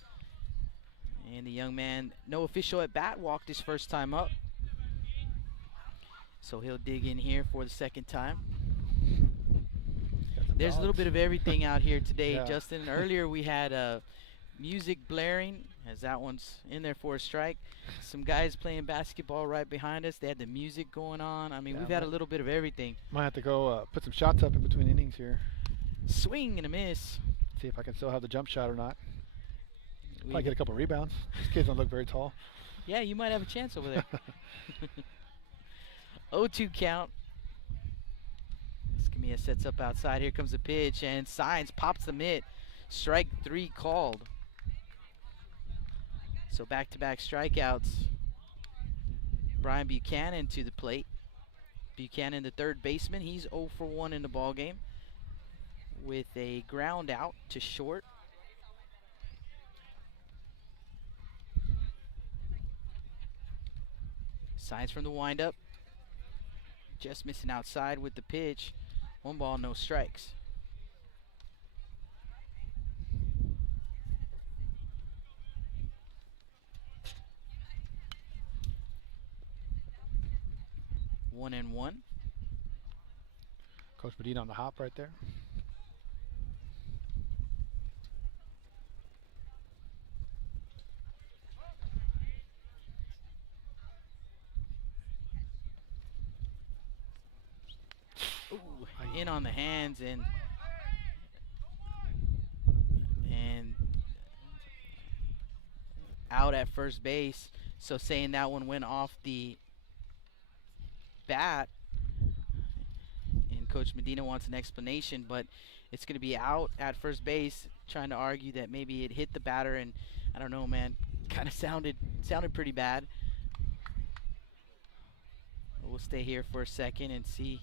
And the young man, no official at bat, walked his first time up. So he'll dig in here for the 2nd time. There's a little bit of everything out here today, Yeah. Justin. Earlier we had music blaring, as that one's in there for a strike. Some guys playing basketball right behind us. They had the music going on. I mean, Yeah, we've had a little bit of everything. Might have to go put some shots up in between innings here. Swing and a miss. See if I can still have the jump shot or not. We- Probably get a couple rebounds. These kids don't look very tall. Yeah, you might have a chance over there. 0-2 count. Escamilla sets up outside. Here comes the pitch, and Signs pops the mitt. Strike 3 called. So back-to-back strikeouts. Brian Buchanan to the plate. Buchanan, the 3rd baseman, he's 0 for 1 in the ball game with a ground out to short. Signs from the windup. Just missing outside with the pitch. 1 ball, no strikes. One and one. Coach Medina on the hop right there. in on the hands and out at first base. So saying that one went off the bat, and Coach Medina wants an explanation, but it's going to be out at first base, trying to argue that maybe it hit the batter, and I don't know, man, kind of sounded pretty bad. We'll stay here for a second and see,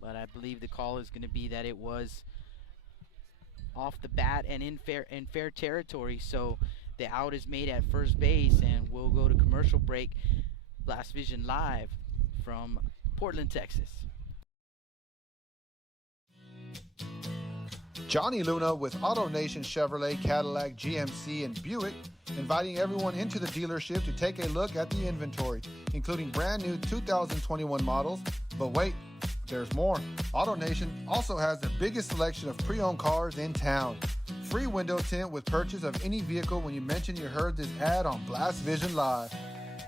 but I believe the call is going to be that it was off the bat and in fair territory. So the out is made at first base, and we'll go to commercial break. Blast Vision live from Portland, Texas. Johnny Luna with Auto Nation Chevrolet, Cadillac, GMC, and Buick, inviting everyone into the dealership to take a look at the inventory, including brand new 2021 models. But wait, there's more. Auto Nation also has the biggest selection of pre-owned cars in town. Free window tint with purchase of any vehicle when you mention you heard this ad on Blast Vision Live.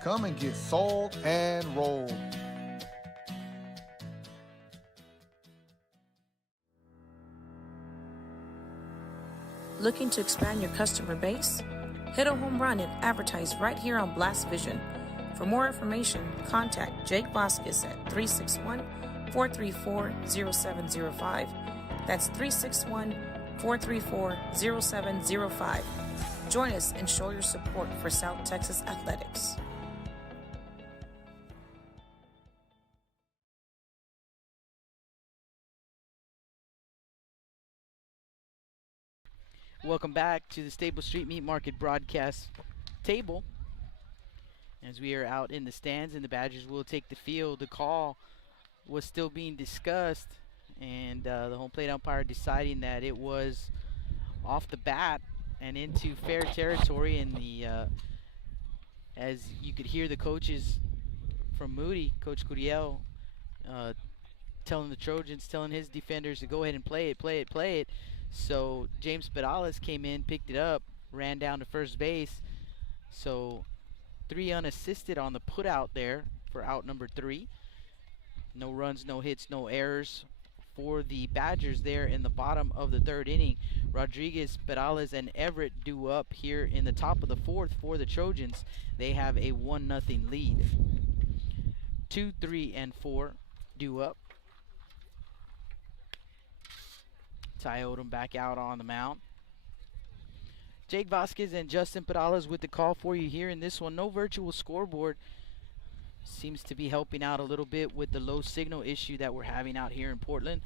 Come and get sold and rolled. Looking to expand your customer base? Hit a home run and advertise right here on Blast Vision. For more information, contact Jake Vasquez at 361-434-0705. That's 361-434-0705. Join us and show your support for South Texas athletics. Welcome back to the Stable Street Meat Market broadcast table. As we are out in the stands and the Badgers will take the field, the call was still being discussed, and the home plate umpire deciding that it was off the bat and into fair territory. And as you could hear the coaches from Moody, Coach Curiel, telling the Trojans, telling his defenders to go ahead and play it. So James Pedales came in, picked it up, ran down to first base. So 3 unassisted on the put out there for out number 3. No runs, no hits, no errors for the Badgers there in the bottom of the 3rd inning. Rodriguez, Pedales, and Everett due up here in the top of the 4th for the Trojans. They have a 1-0 lead. 2, 3, and 4 due up. Ty Odom back out on the mound. Jake Vasquez and Justin Pedales with the call for you here in this one. No virtual scoreboard. Seems to be helping out a little bit with the low signal issue that we're having out here in Portland.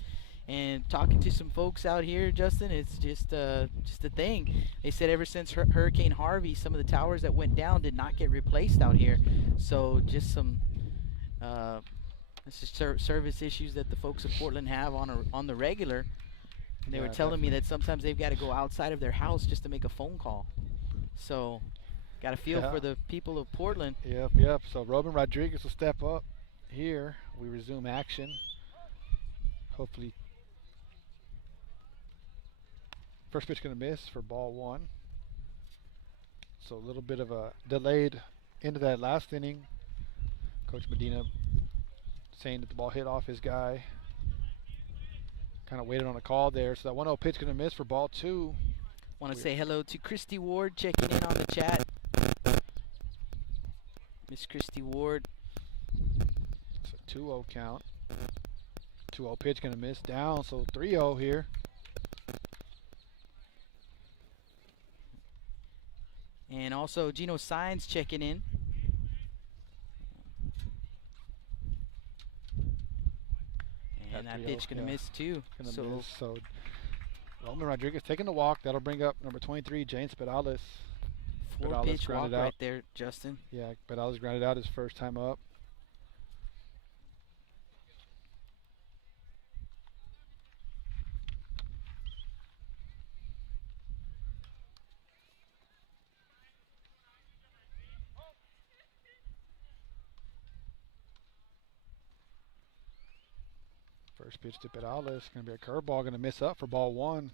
And talking to some folks out here, Justin, it's just a thing. They said ever since Hurricane Harvey, some of the towers that went down did not get replaced out here. So just some service issues that the folks of Portland have on the regular. And they were telling me that sometimes they've got to go outside of their house just to make a phone call. So, got a feel for the people of Portland. Yep. So, Robin Rodriguez will step up here. We resume action. Hopefully. First pitch going to miss for ball 1. So, a little bit of a delayed into that last inning. Coach Medina saying that the ball hit off his guy. Kind of waited on a call there. So that 1-0 pitch going to miss for ball 2. Want to say hello to Christy Ward checking in on the chat. Miss Christy Ward. It's a 2-0 count. 2-0 pitch going to miss down. So 3-0 here. And also Gino Sainz checking in. And that pitch going to miss too. So Roman Rodriguez taking the walk. That'll bring up number 23, James Pedales. 4-pitch walk right there, Justin. Yeah, Pedales grounded out his first time up. First pitch to Pedales. Going to be a curveball. Going to miss up for ball 1.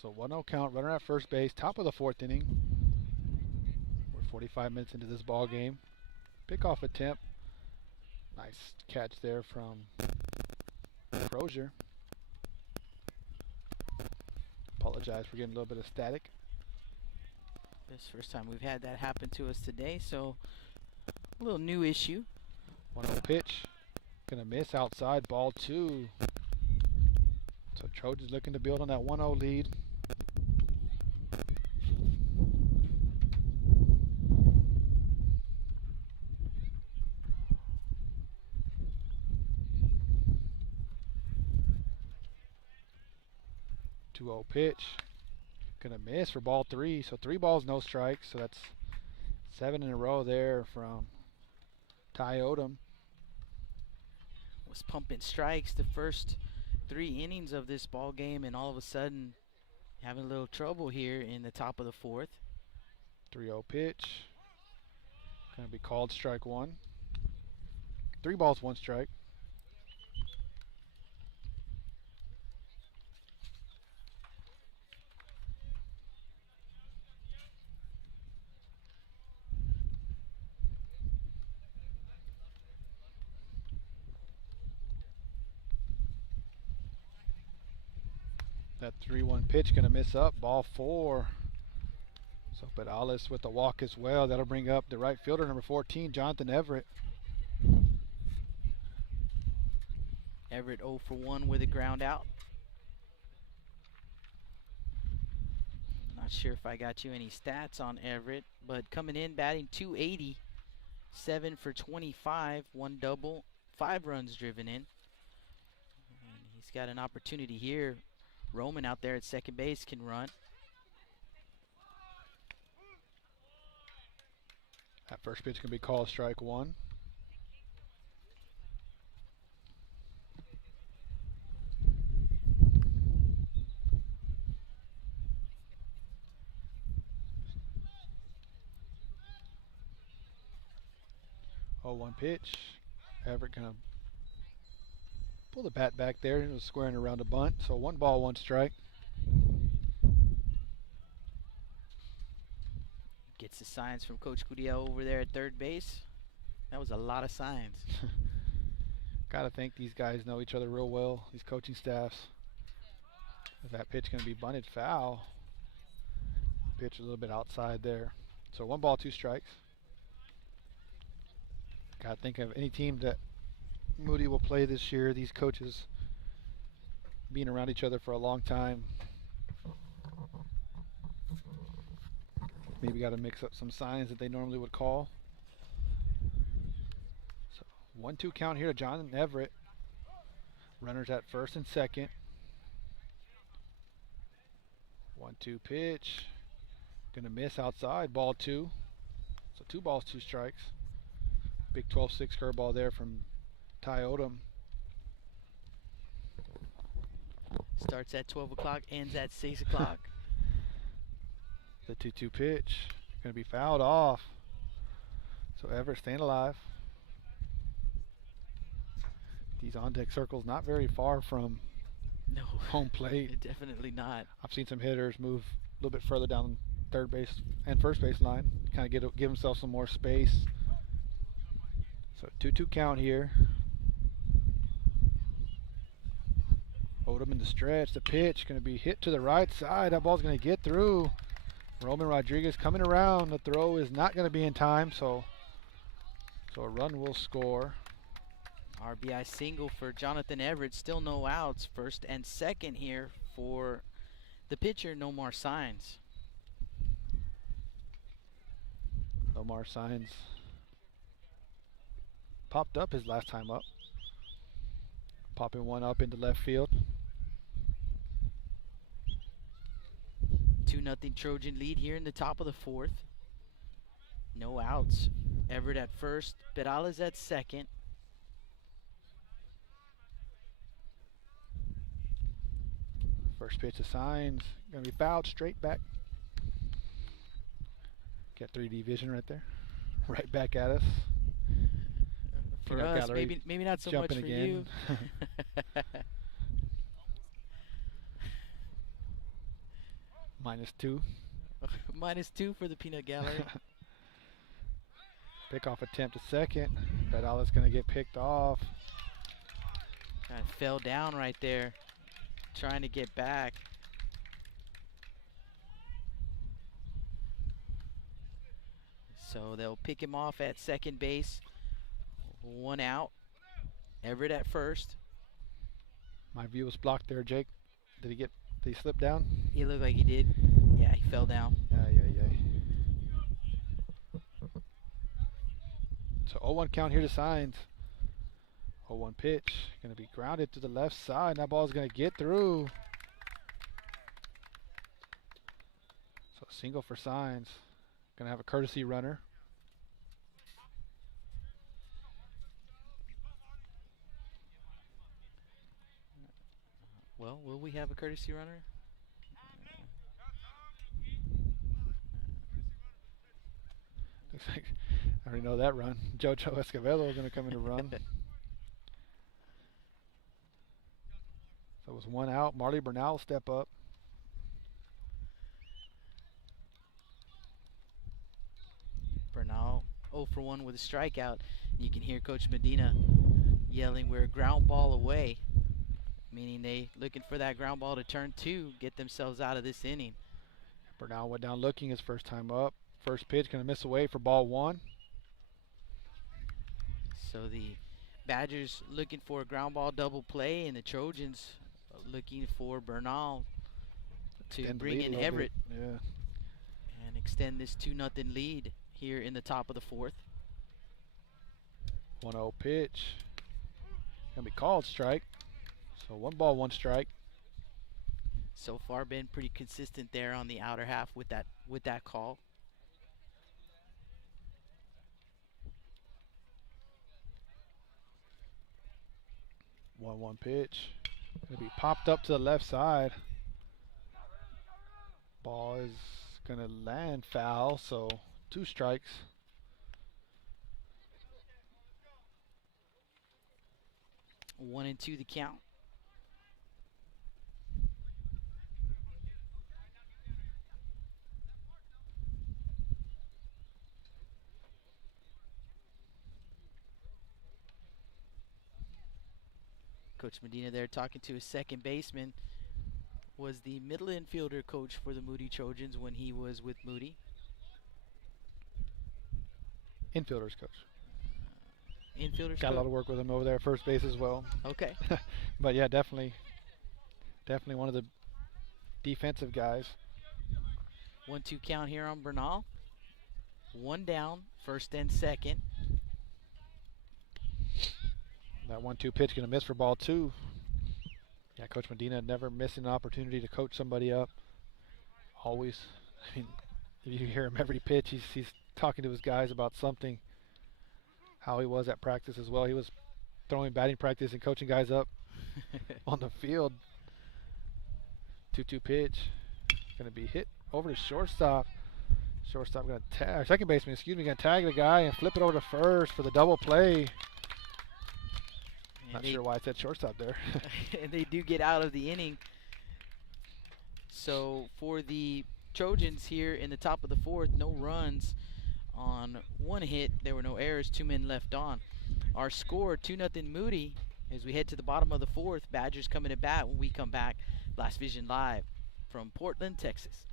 So 1-0 count, runner at first base, top of the 4th inning. We're 45 minutes into this ball game. Pickoff attempt. Nice catch there from Crozier. Apologize for getting a little bit of static. This is the first time we've had that happen to us today, so a little new issue. 1-0 pitch. Gonna miss outside, ball 2. So Trojans looking to build on that 1-0 lead. Pitch. Gonna miss for ball 3. So 3 balls, no strikes. So that's 7 in a row there from Ty Odom. Was pumping strikes the first 3 innings of this ball game, and all of a sudden having a little trouble here in the top of the 4th. 3-0 pitch. Gonna be called strike 1. 3 balls, 1 strike. That 3-1 pitch gonna miss up, ball 4. So Perales with the walk as well. That'll bring up the right fielder, number 14, Jonathan Everett. Everett 0 for 1 with a ground out. Not sure if I got you any stats on Everett, but coming in batting .280, 7 for 25, 1 double, 5 runs driven in. And he's got an opportunity here. Roman out there at second base can run. That first pitch can be called strike 1. Oh, 1 pitch. Everett gonna pull the bat back there. It was squaring around a bunt. So 1 ball, 1 strike. Gets the signs from Coach Gurriel over there at third base. That was a lot of signs. Gotta think these guys know each other real well, these coaching staffs. Is that pitch gonna be bunted foul? Pitch a little bit outside there. So 1 ball, 2 strikes. Gotta think of any team that Moody will play this year. These coaches being around each other for a long time. Maybe got to mix up some signs that they normally would call. So 1-2 count here to Jonathan Everett. Runners at first and second. 1-2 pitch. Gonna miss outside, ball 2. So 2 balls, 2 strikes. Big 12-6 curveball there from Ty Odom. Starts at 12 o'clock, ends at 6 o'clock. The 2-2 pitch. Going to be fouled off. So Everett staying alive. These on-deck circles not very far from No, home plate. definitely not. I've seen some hitters move a little bit further down third base and first base line. Kind of give themselves some more space. So 2-2 count here. Odom in the stretch. The pitch going to be hit to the right side. That ball's going to get through. Roman Rodriguez coming around. The throw is not going to be in time, so a run will score. RBI single for Jonathan Everett. Still no outs. First and second here for the pitcher, Nomar Signs. Nomar Signs popped up his last time up. Popping one up into left field. 2-0 Trojan lead here in the top of the 4th. No outs. Everett at first, Perales at second. First pitch to Signs. Going to be fouled straight back. Get 3D vision right there. Right back at us. For Peanut us, gallery maybe not so much jumping for again. you. -2. -2 for the peanut gallery. Pickoff attempt to second. Bedala's going to get picked off. Kind of fell down right there, trying to get back. So they'll pick him off at second base. 1 out. Everett at first. My view was blocked there, Jake. Did he slip down? He looked like he did. Yeah, he fell down. Yeah. So 0-1 count here to Signs. 0-1 pitch. Going to be grounded to the left side. That ball is going to get through. So single for Signs. Going to have a courtesy runner. Well, will we have a courtesy runner? Looks like I already know that run. Jojo Escobedo is going to come in to run. So it was 1 out. Marley Bernal will step up. Bernal 0 for 1 with a strikeout. You can hear Coach Medina yelling, "We're a ground ball away," meaning they looking for that ground ball to turn 2, get themselves out of this inning. Bernal went down looking his first time up. First pitch going to miss away for ball 1. So the Badgers looking for a ground ball double play, and the Trojans looking for Bernal to Extend the bring lead in a little Everett bit. Yeah. and extend this 2-0 lead here in the top of the 4th. 1-0 pitch. Going to be called strike. So 1 ball, 1 strike. So far been pretty consistent there on the outer half with that call. One pitch. Going to be popped up to the left side. Ball is going to land foul, so 2 strikes. One and 2 the count. Coach Medina there talking to his second baseman. Was the middle infielder coach for the Moody Trojans when he was with Moody. Infielders coach. Infielders Got a lot coach? of work with him over there at first base as well. Okay. But yeah, definitely one of the defensive guys. 1-2 count here on Bernal. 1 down, first and second. That 1-2 pitch going to miss for ball 2. Yeah, Coach Medina never missing an opportunity to coach somebody up. Always. I mean, if you hear him every pitch, he's talking to his guys about something. How he was at practice as well. He was throwing batting practice and coaching guys up on the field. 2-2 pitch. Going to be hit over to shortstop. Shortstop going to tag. Second baseman, going to tag the guy and flip it over to first for the double play. Not sure why it said shortstop there. And they do get out of the inning. So for the Trojans here in the top of the 4th, no runs on 1 hit. There were no errors, 2 men left on. Our score, 2-0 Moody, as we head to the bottom of the 4th. Badgers coming to bat when we come back. Blast Vision Live from Portland, Texas.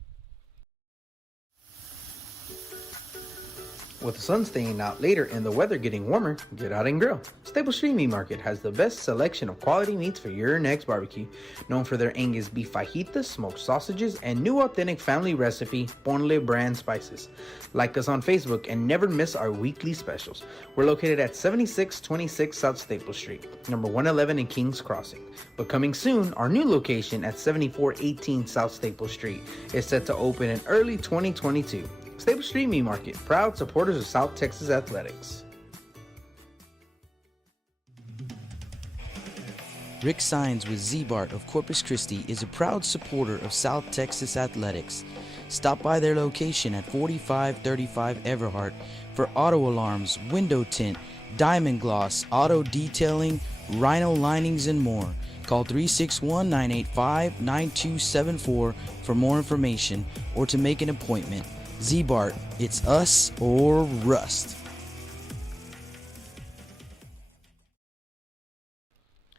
With the sun staying out later and the weather getting warmer, get out and grill. Stable Street Meat Market has the best selection of quality meats for your next barbecue. Known for their Angus beef fajitas, smoked sausages, and new authentic family recipe, Ponle brand spices. Like us on Facebook and never miss our weekly specials. We're located at 7626 South Staple Street, number 111 in Kings Crossing. But coming soon, our new location at 7418 South Staple Street is set to open in early 2022. Staple Street Meat Market, proud supporters of South Texas Athletics. Rick Sines with Z-Bart of Corpus Christi is a proud supporter of South Texas Athletics. Stop by their location at 4535 Everhart for auto alarms, window tint, diamond gloss, auto detailing, rhino linings, and more. Call 361-985-9274 for more information or to make an appointment. Z-Bart, it's us or rust.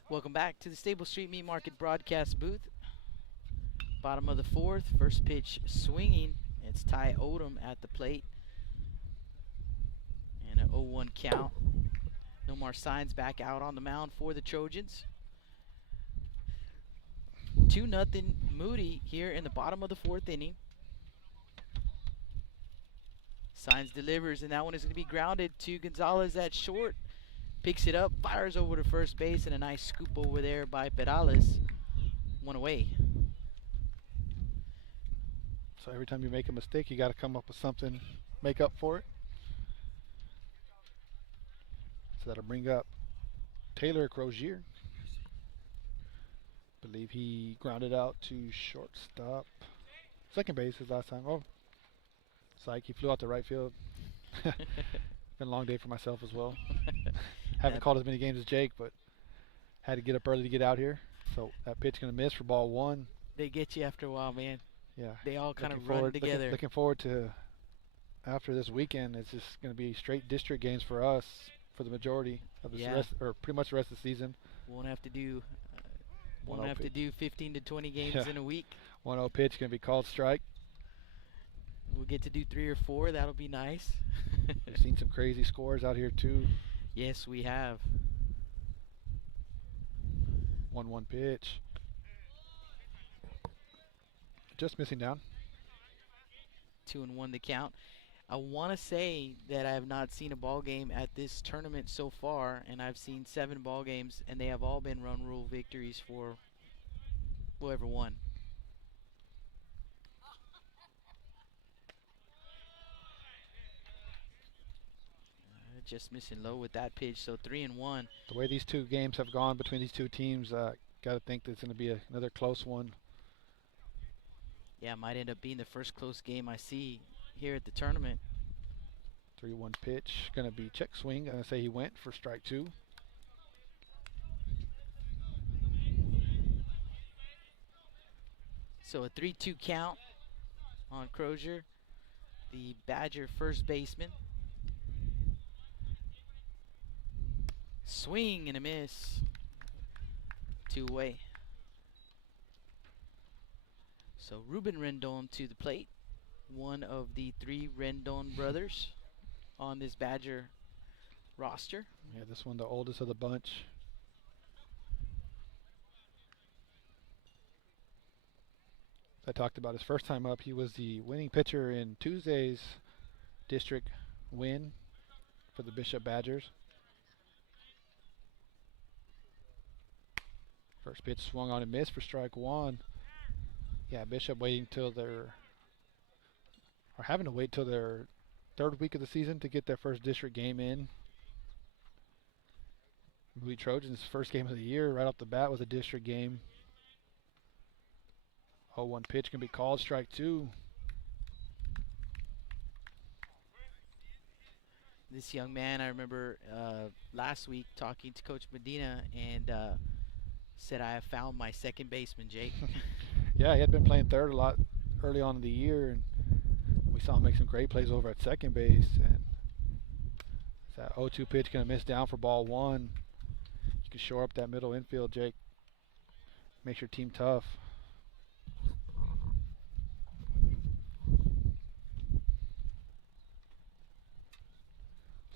Welcome back to the Stable Street Meat Market broadcast booth. Bottom of the fourth, first pitch swinging. It's Ty Odom at the plate. And an 0-1 count. Nomar Signs back out on the mound for the Trojans. 2-0 Moody here in the bottom of the fourth inning. Signs delivers, and that one is going to be grounded to Gonzalez at short. Picks it up, fires over to first base, and a nice scoop over there by Perales. One away. So every time you make a mistake, you got to come up with something, make up for it. So that'll bring up Taylor Crozier. Believe he grounded out to shortstop. Second base his last time. Oh, psych, he flew out to right field. Been a long day for myself as well. Haven't called as many games as Jake, but had to get up early to get out here. So that pitch going to miss for ball one. They get you after a while, man. Yeah. They all kind of run together. Looking forward to after this weekend. It's just going to be straight district games for us for the majority of the rest, or pretty much the rest of the season. Won't have to do 15 to 20 games in a week. 1-0 pitch going to be called strike. We'll get to do 3 or 4. That'll be nice. We've seen some crazy scores out here too. Yes, we have. 1-1 pitch. Just missing down. 2-1 the count. I want to say that I have not seen a ball game at this tournament so far, and I've seen 7 ball games, and they have all been run rule victories for whoever won. Just missing low with that pitch, so 3-1. The way these two games have gone between these two teams, got to think that it's going to be another close one. Yeah, it might end up being the first close game I see here at the tournament. 3-1 pitch, going to be check swing. Going to say he went for strike 2. So a 3-2 count on Crozier, the Badger first baseman. Swing and a miss. 2 away. So Ruben Rendon to the plate, one of the 3 Rendon brothers on this Badger roster. Yeah, this one the oldest of the bunch. I talked about his first time up. He was the winning pitcher in Tuesday's district win for the Bishop Badgers. First pitch swung on and missed for strike 1. Yeah, Bishop waiting till having to wait till their 3rd week of the season to get their first district game in. Moody Trojans' first game of the year right off the bat was a district game. 0-1 pitch can be called, strike 2. This young man, I remember last week talking to Coach Medina and said, I have found my second baseman, Jake. Yeah, he had been playing third a lot early on in the year, and we saw him make some great plays over at second base. And that 0-2 pitch going to miss down for ball 1. You can shore up that middle infield, Jake. Makes your team tough.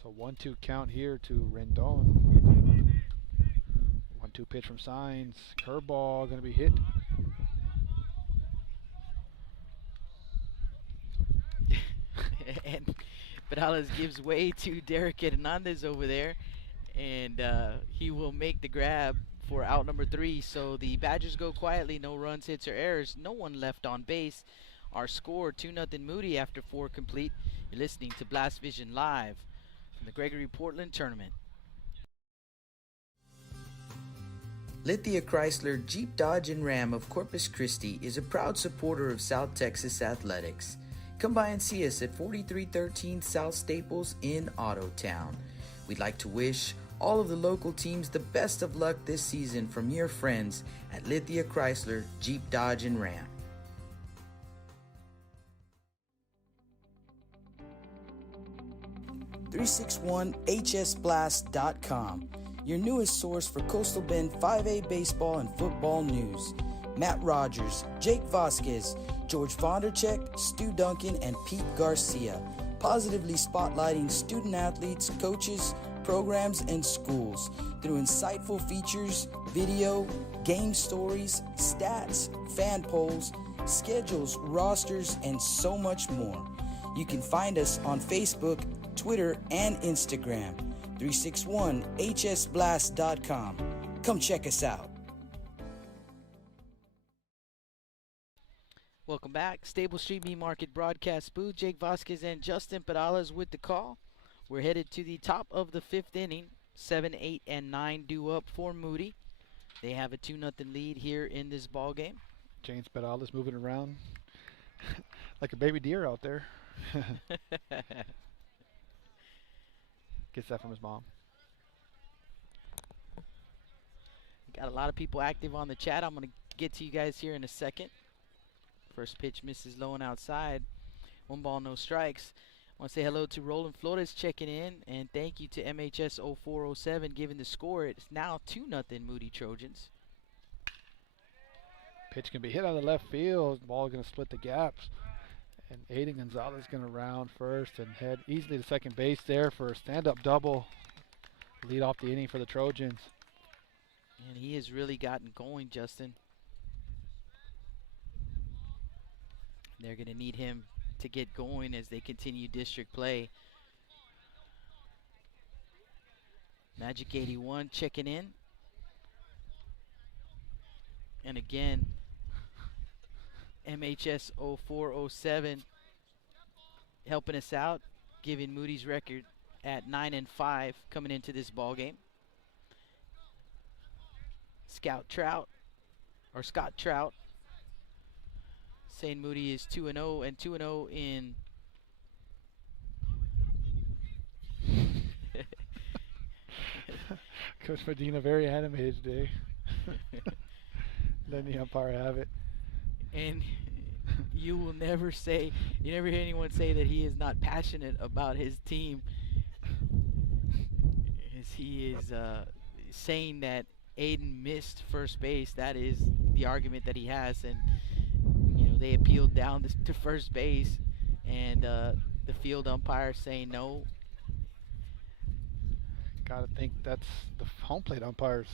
So 1-2 count here to Rendon. 1-2 pitch from Signs. Curveball going to be hit. And Perales gives way to Derek Hernandez over there, and he will make the grab for out number 3. So the Badgers go quietly, no runs, hits, or errors, no one left on base. Our score 2-0 Moody after 4 complete. You're listening to Blast Vision live from the Gregory-Portland Tournament. Lithia Chrysler Jeep Dodge and Ram of Corpus Christi is a proud supporter of South Texas athletics. Come by and see us at 4313 South Staples in Ottotown. We'd like to wish all of the local teams the best of luck this season from your friends at Lithia Chrysler, Jeep, Dodge, and Ram. .361hsblast.com, your newest source for Coastal Bend 5A baseball and football news. Matt Rogers, Jake Vasquez, George Vondercheck, Stu Duncan, and Pete Garcia, positively spotlighting student athletes, coaches, programs, and schools through insightful features, video, game stories, stats, fan polls, schedules, rosters, and so much more. You can find us on Facebook, Twitter, and Instagram. 361hsblast.com. Come check us out. Welcome back. Stable Street Meat Market broadcast booth. Jake Vasquez and Justin Perales with the call. We're headed to the top of the 5th inning. 7, 8, and 9 due up for Moody. They have a 2-0 lead here in this ball game. James Perales moving around like a baby deer out there. Gets that from his mom. Got a lot of people active on the chat. I'm going to get to you guys here in a second. First pitch misses low and outside. 1 ball, no strikes. I want to say hello to Roland Flores checking in, and thank you to MHS 0407 giving the score. It's now 2-0 Moody Trojans. Pitch can be hit out of left field. Ball going to split the gaps. And Aiden Gonzalez going to round first and head easily to second base there for a stand-up double. Lead off the inning for the Trojans. And he has really gotten going, Justin. They're going to need him to get going as they continue district play. Magic 81 checking in. And again, MHS 0407 helping us out, giving Moody's record at 9-5 coming into this ball game. Scott Trout saying Moody is 2-0 and 2-0 in Coach Medina very animated today. Letting the umpire have it. And you never hear anyone say that he is not passionate about his team. As he is saying that Aiden missed first base. That is the argument that he has, and they appealed down to first base, and the field umpire saying no. Gotta think that's the home plate umpire's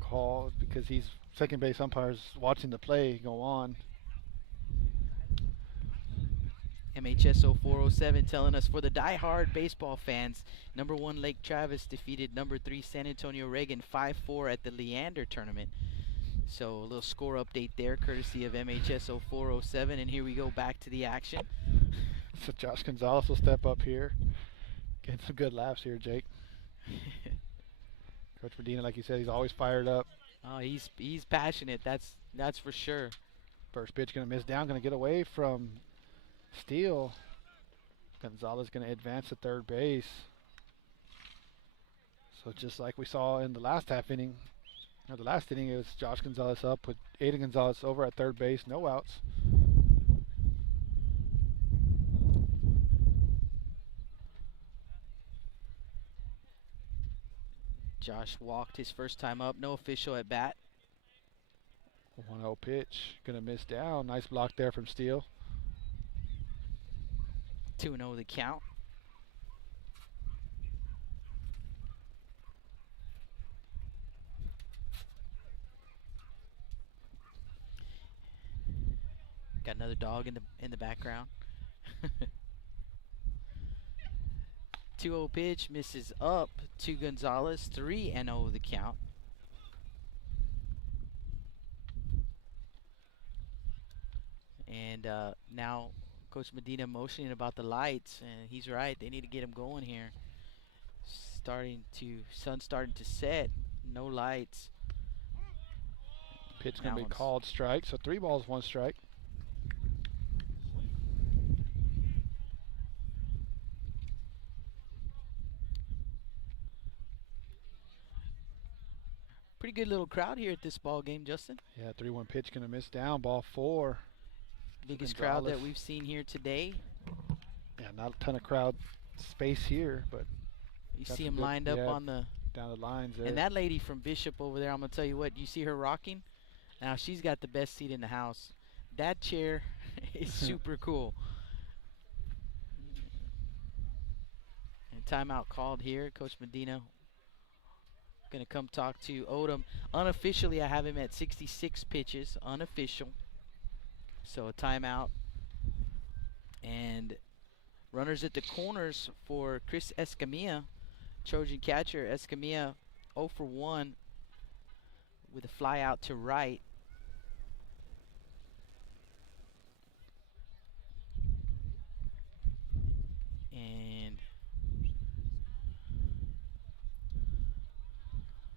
call, because he's second base umpire's watching the play go on. MHS 0407 telling us, for the die-hard baseball fans, number 1 Lake Travis defeated number 3 San Antonio Reagan 5-4 at the Leander tournament. So a little score update there, courtesy of MHS 0407, and here we go back to the action. So Josh Gonzalez will step up here. Getting some good laughs here, Jake. Coach Medina, like you said, he's always fired up. Oh, he's passionate. That's for sure. First pitch going to miss down, going to get away from Steele. Gonzalez going to advance to third base. So just like we saw in the last half inning, or the last inning, it was Josh Gonzalez up with Aiden Gonzalez over at third base, no outs. Josh walked his first time up, no official at bat. 1-0 pitch, gonna miss down. Nice block there from Steele. 2-0 the count. Got another dog in the background. 2-0 pitch misses up to Gonzalez. 3-0 the count. And now Coach Medina motioning about the lights, and he's right. They need to get him going here. Sun's starting to set. No lights. Pitch gonna be called strike. So 3 balls, 1 strike. Pretty good little crowd here at this ball game, Justin. Yeah, 3-1 pitch going to miss down. Ball 4. Biggest crowd that we've seen here today. Yeah, not a ton of crowd space here, but you see them lined up on the down the lines there. And that lady from Bishop over there, I'm gonna tell you what. You see her rocking? Now she's got the best seat in the house. That chair is super cool. And timeout called here. Coach Medina gonna come talk to Odom. Unofficially, I have him at 66 pitches. Unofficial. So a timeout. And runners at the corners for Chris Escamilla, Trojan catcher. Escamilla 0 for 1 with a fly out to right. And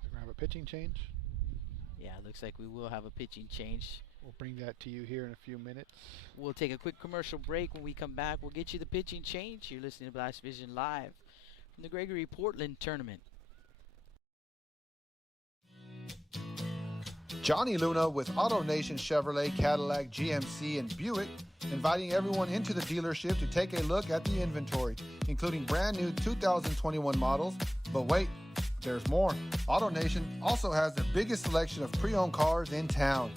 we're going to have a pitching change. Yeah, it looks like we will have a pitching change. We'll bring that to you here in a few minutes. We'll take a quick commercial break. When we come back, we'll get you the pitching change. You're listening to Blast Vision live from the Gregory-Portland Tournament. Johnny Luna with AutoNation Chevrolet, Cadillac, GMC, and Buick, inviting everyone into the dealership to take a look at the inventory, including brand new 2021 models. But wait, there's more. AutoNation also has the biggest selection of pre-owned cars in town.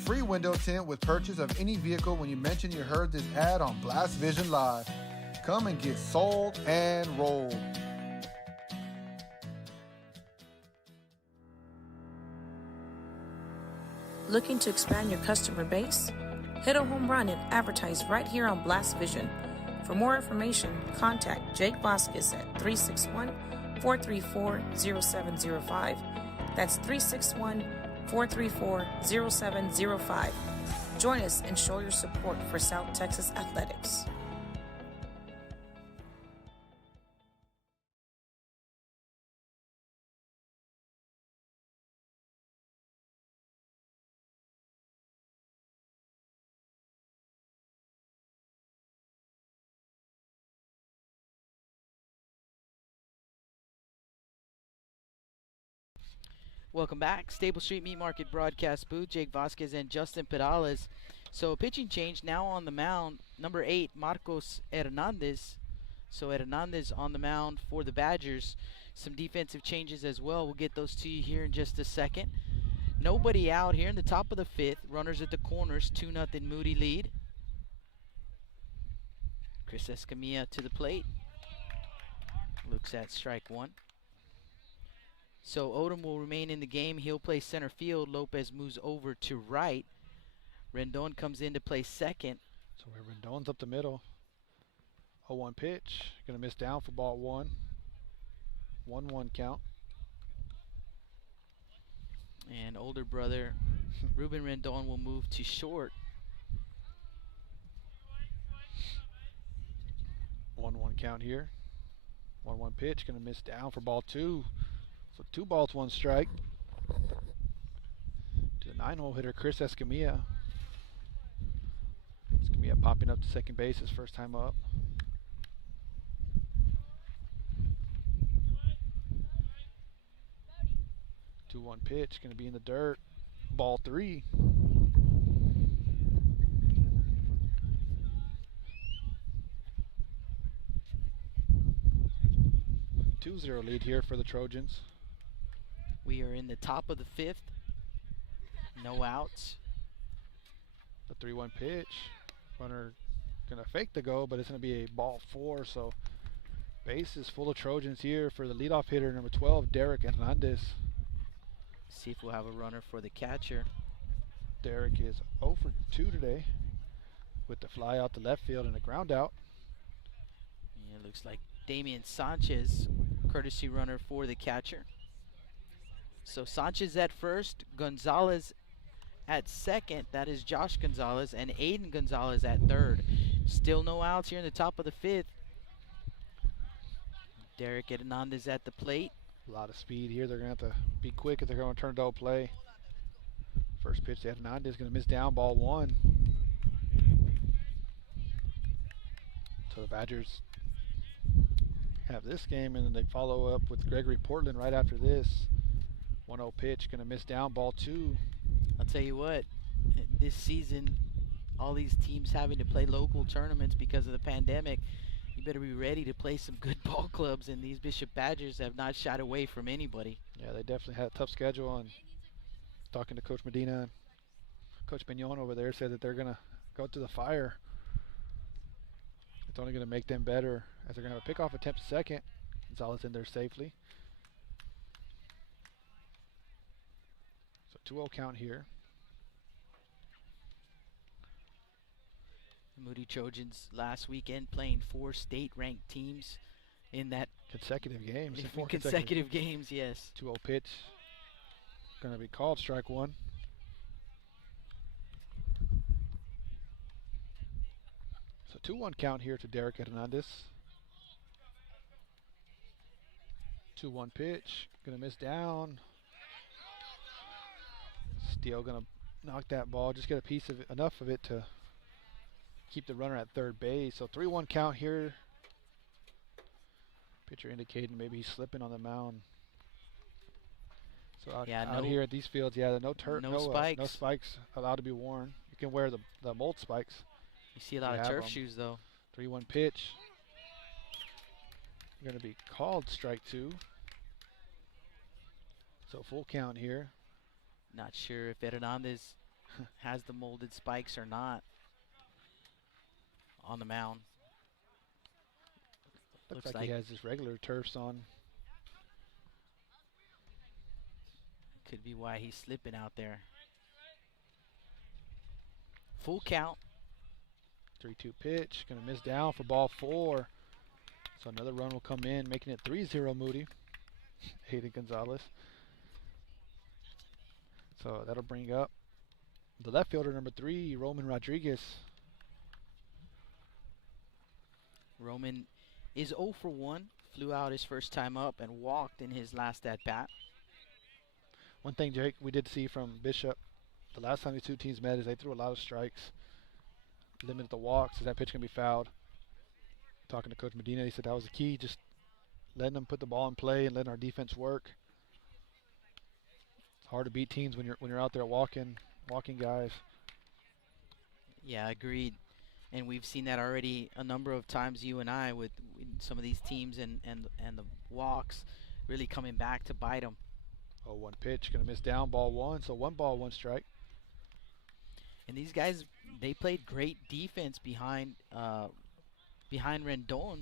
Free window tint with purchase of any vehicle when you mention you heard this ad on Blast Vision Live. Come and get sold and rolled. Looking to expand your customer base? Hit a home run and advertise right here on Blast Vision. For more information, contact Jake Vasquez at 361-434-0705. That's 361-434-0705. Join us and show your support for South Texas athletics. Welcome back. Stable Street Meat Market broadcast booth. Jake Vasquez and Justin Perales. So pitching change now on the mound. Number 8, Marcos Hernandez. So Hernandez on the mound for the Badgers. Some defensive changes as well. We'll get those to you here in just a second. Nobody out here in the top of the 5th. Runners at the corners. 2-0 Moody lead. Chris Escamilla to the plate. Looks at strike 1. So Odom will remain in the game. He'll play center field. Lopez moves over to right. Rendon comes in to play second. So Rendon's up the middle. 0-1 pitch. Going to miss down for ball 1. 1-1 count. And older brother Ruben Rendon will move to short. 1-1 count here. 1-1 pitch. Going to miss down for ball 2. So 2 balls, 1 strike. To the 9-hole hitter, Chris Escamilla. Escamilla popping up to second base his first time up. Two 2-1 pitch, going to be in the dirt. Ball 3. 2-0 lead here for the Trojans. We are in the top of the 5th. No outs. The 3-1 pitch. Runner going to fake the go, but it's going to be a ball 4. So base is full of Trojans here for the leadoff hitter, number 12, Derek Hernandez. See if we'll have a runner for the catcher. Derek is 0 for 2 today with the fly out to left field and a ground out. Yeah, it looks like Damian Sanchez, courtesy runner for the catcher. So Sanchez at first, Gonzalez at second. That is Josh Gonzalez, and Aiden Gonzalez at third. Still no outs here in the top of the 5th. Derek Hernandez at the plate. A lot of speed here. They're going to have to be quick if they're going to turn double play. First pitch to Hernandez is going to miss down, ball 1. So the Badgers have this game, and then they follow up with Gregory-Portland right after this. 1-0 pitch, going to miss down, ball 2. I'll tell you what, this season, all these teams having to play local tournaments because of the pandemic, you better be ready to play some good ball clubs, and these Bishop Badgers have not shied away from anybody. Yeah, they definitely had a tough schedule, and talking to Coach Medina and Coach Pignon over there said that they're going to go to the fire. It's only going to make them better as they're going to have a pickoff attempt second. Gonzalez in there safely. So 2-0 count here. Moody Trojans last weekend playing 4 state-ranked teams in that Consecutive games. in 4 consecutive games, yes. 2-0 pitch. Going to be called strike 1. So 2-1 count here to Derek Hernandez. 2-1 pitch. Going to miss down. Steele going to knock that ball. Just get a piece of it, enough of it to keep the runner at third base. So 3-1 count here. Pitcher indicating maybe he's slipping on the mound. So out here at these fields, no spikes. No spikes allowed to be worn. You can wear the mold spikes. You see a lot of turf shoes, though. 3-1 pitch. Going to be called strike 2. So full count here. Not sure if Hernandez has the molded spikes or not on the mound. Looks like he has his regular turfs on. Could be why he's slipping out there. Full count. 3-2 pitch. Going to miss down for ball 4. So another run will come in, making it 3-0 Moody. Hayden Gonzalez. So that'll bring up the left fielder, number 3, Roman Rodriguez. Roman is 0 for 1. Flew out his first time up and walked in his last at-bat. One thing, Jake, we did see from Bishop the last time these two teams met is they threw a lot of strikes, limited the walks. Is that pitch going to be fouled? Talking to Coach Medina, he said that was the key, just letting them put the ball in play and letting our defense work. It's hard to beat teams when you're out there walking guys. Yeah, agreed. And we've seen that already a number of times, you and I, with some of these teams and the walks really coming back to bite them. 0-1 pitch, going to miss down, ball 1. So 1 ball, 1 strike. And these guys, they played great defense behind Rendon.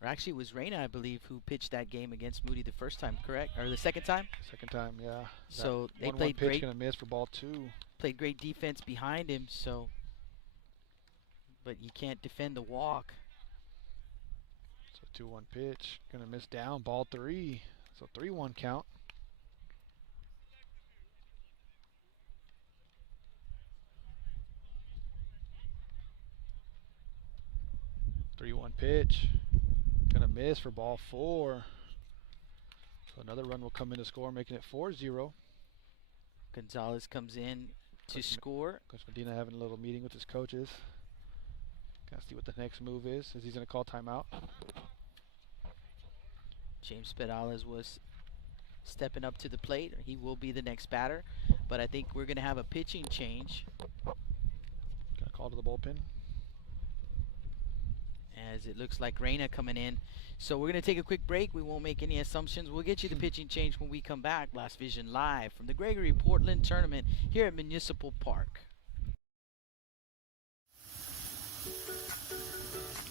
Or actually, it was Reyna, I believe, who pitched that game against Moody the first time, correct? Or the second time? Second time, yeah. So they 1-1 played pitch, great. going to miss for ball 2. Played great defense behind him, so. But you can't defend the walk. So 2-1 pitch, going to miss down, ball 3. So 3-1 count. One pitch, gonna miss for ball 4. So another run will come in to score, making it 4-0. Gonzalez comes in to score. Coach Medina having a little meeting with his coaches. Gotta see what the next move is. He's gonna call timeout. James Pedales was stepping up to the plate. He will be the next batter, but I think we're gonna have a pitching change. Got a call to the bullpen. As it looks like Reyna coming in. So we're going to take a quick break. We won't make any assumptions. We'll get you the pitching change when we come back. Blast Vision live from the Gregory-Portland Tournament here at Municipal Park.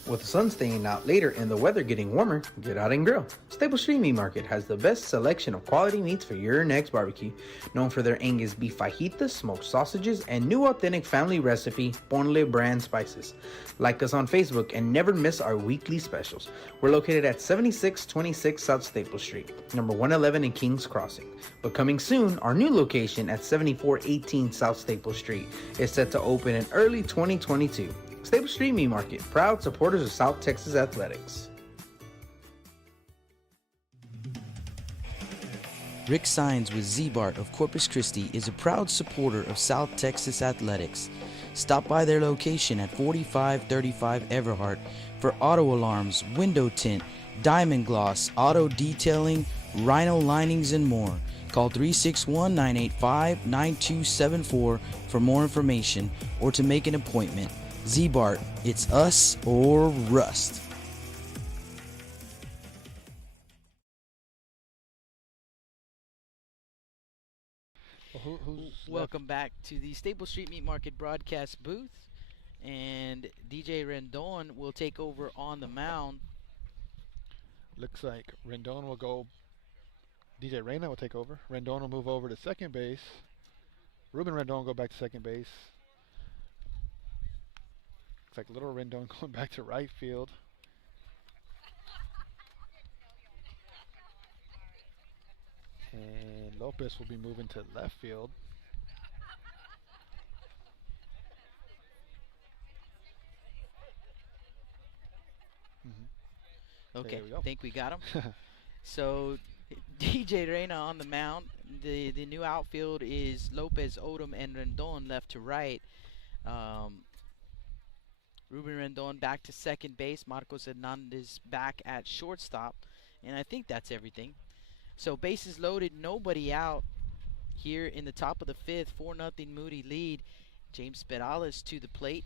With the sun staying out later and the weather getting warmer, get out and grill. Stable Street Meat Market has the best selection of quality meats for your next barbecue. Known for their Angus beef fajitas, smoked sausages, and new authentic family recipe Ponle brand spices. Like us on Facebook and never miss our weekly specials. We're located at 7626 South Staple Street, number 111 in Kings Crossing. But coming soon, our new location at 7418 South Staple Street is set to open in early 2022. Stable Street Meat Market, proud supporters of South Texas Athletics. Rick Sines with Z-Bart of Corpus Christi is a proud supporter of South Texas Athletics. Stop by their location at 4535 Everhart for auto alarms, window tint, diamond gloss, auto detailing, rhino linings, and more. Call 361-985-9274 for more information or to make an appointment. Z-Bart, it's us or rust. Well, who's Welcome back to the Staple Street Meat Market broadcast booth. And DJ Rendon will take over on the mound. Looks like Rendon will go. DJ Reyna will take over. Rendon will move over to second base. Ruben Rendon will go back to second base. Looks like little Rendon going back to right field. And Lopez will be moving to left field. Okay, There we go. think we got him. So DJ Reyna on the mound. The new outfield is Lopez, Odom, and Rendon left to right. Ruben Rendon back to second base. Marcos Hernandez back at shortstop. And I think that's everything. So bases loaded, nobody out here in the top of the fifth. 4-0 Moody lead. James Perales to the plate.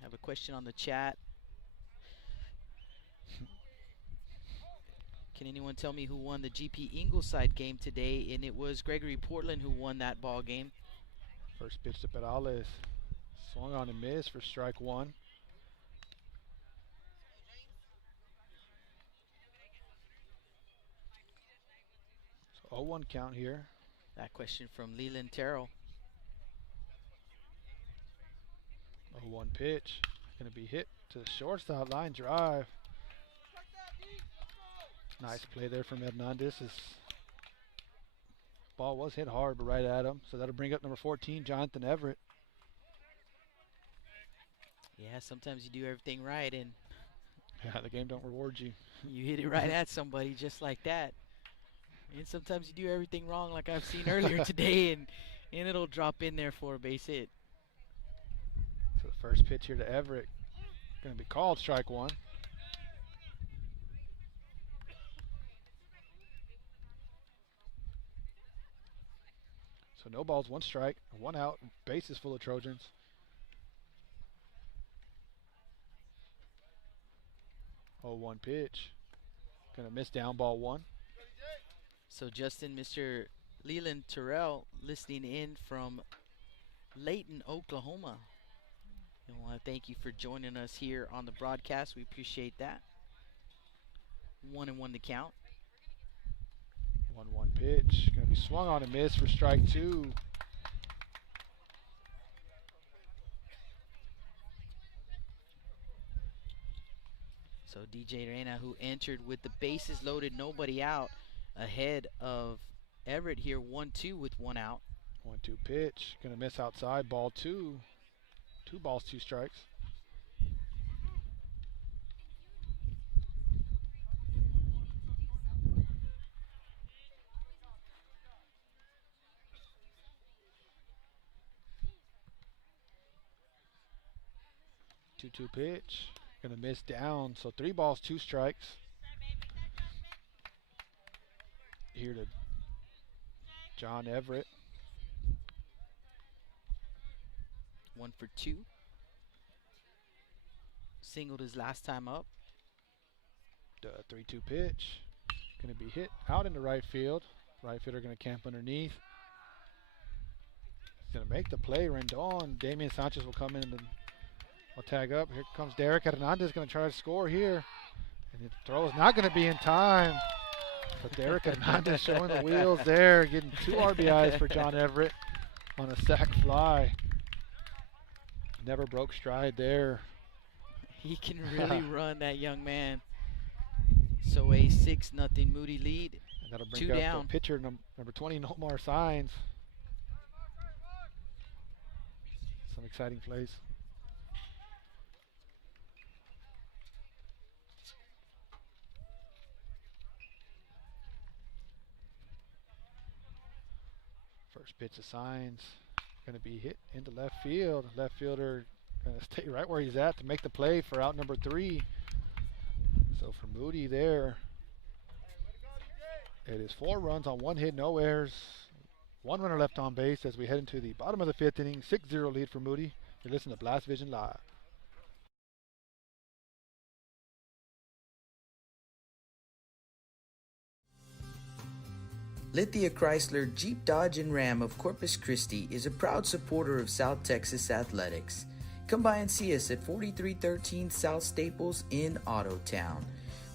I have a question on the chat. Can anyone tell me who won the GP Ingleside game today? And it was Gregory-Portland who won that ball game. First pitch to Perales. Swung on and missed for strike one. So 0-1 count here. That question from Leland Terrell. 0-1 pitch. Going to be hit to the shortstop line drive. Nice play there from Hernandez. His ball was hit hard, but right at him. So that'll bring up number 14, Jonathan Everett. Yeah, sometimes you do everything right and Yeah, the game don't reward you. you hit it right at somebody just like that. And sometimes you do everything wrong like I've seen earlier today and it'll drop in there for a base hit. So the first pitch here to Everett. Going to be called strike one. So no balls, one strike, one out, bases full of Trojans. Oh, 1 pitch. Gonna miss down ball one. So Justin, Mr. Leland Terrell listening in from Layton, Oklahoma. And I want to thank you for joining us here on the broadcast. We appreciate that. 1-1 to count. 1-1 pitch. Gonna be swung on and missed for strike two. So DJ Reyna, who entered with the bases loaded, nobody out, ahead of Everett here, 1-2 with one out. 1-2 pitch. Gonna miss outside, ball two. 2 balls, 2 strikes. Two pitch. Gonna miss down. So 3 balls, 2 strikes. Here to John Everett. 1 for 2. Singled his last time up. 3-2 pitch. Gonna be hit out into right field. Right fielder gonna camp underneath. He's gonna make the play. Rendon. Damian Sanchez will come in and will tag up. Here comes Derek Hernandez, going to try to score here. And the throw is not going to be in time. But Derek Hernandez showing the wheels there, getting 2 RBIs for John Everett on a sac fly. Never broke stride there. He can really run, that young man. So a 6-0 Moody lead. And that'll bring 2 up down. the pitcher, number 20, Nomar Signs. Some exciting plays. First pitch of Signs, going to be hit into left field. Left fielder going to stay right where he's at to make the play for out number 3. So for Moody there, It is 4 runs on 1 hit, no errors. 1 runner left on base as we head into the bottom of the 5th inning. 6-0 lead for Moody. You're listening to Blast Vision Live. Lithia Chrysler Jeep Dodge and Ram of Corpus Christi is a proud supporter of South Texas athletics. Come by and see us at 4313 South Staples in Ottotown.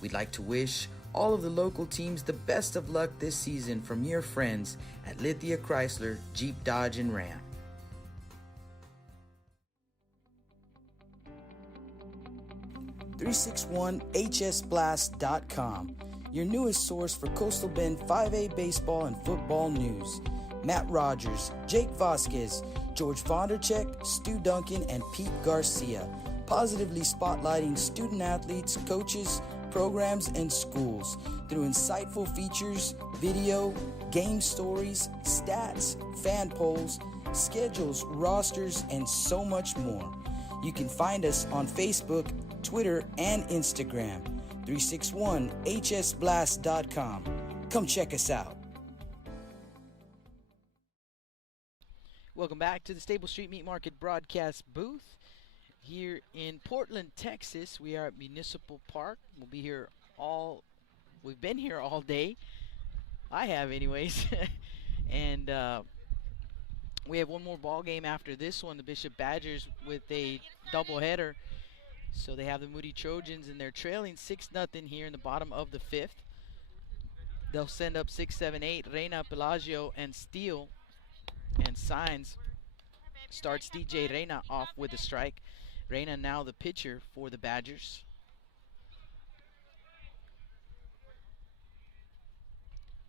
We'd like to wish all of the local teams the best of luck this season from your friends at Lithia Chrysler Jeep Dodge and Ram. .361hsblast.com, your newest source for Coastal Bend 5A baseball and football news. Matt Rogers, Jake Vasquez, George Vondercheck, Stu Duncan, and Pete Garcia, positively spotlighting student athletes, coaches, programs, and schools through insightful features, video, game stories, stats, fan polls, schedules, rosters, and so much more. You can find us on Facebook, Twitter, and Instagram. 361hsblast.com. Come check us out. Welcome back to the Stable Street Meat Market broadcast booth here in Portland, Texas. We are at Municipal Park. We'll be here we've been here all day. I have anyways. And we have one more ball game after this one, the Bishop Badgers with a doubleheader. So they have the Moody Trojans, and they're trailing 6-0 here in the bottom of the 5th. They'll send up 6, 7, 8. Reina, Pelagio, and Steele. And Signs starts DJ Reina off with a strike. Reina now the pitcher for the Badgers.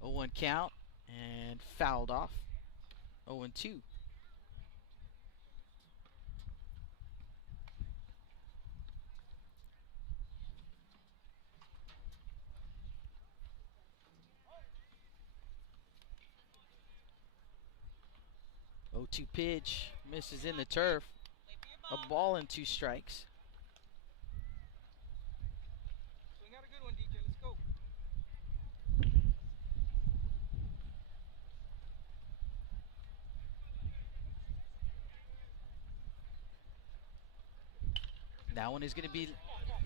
0-1 count, and fouled off. 0-2. Oh, 2 pitch, misses in the turf. A ball and 2 strikes. Swing out a good one, DJ. Let's go. That one is going to be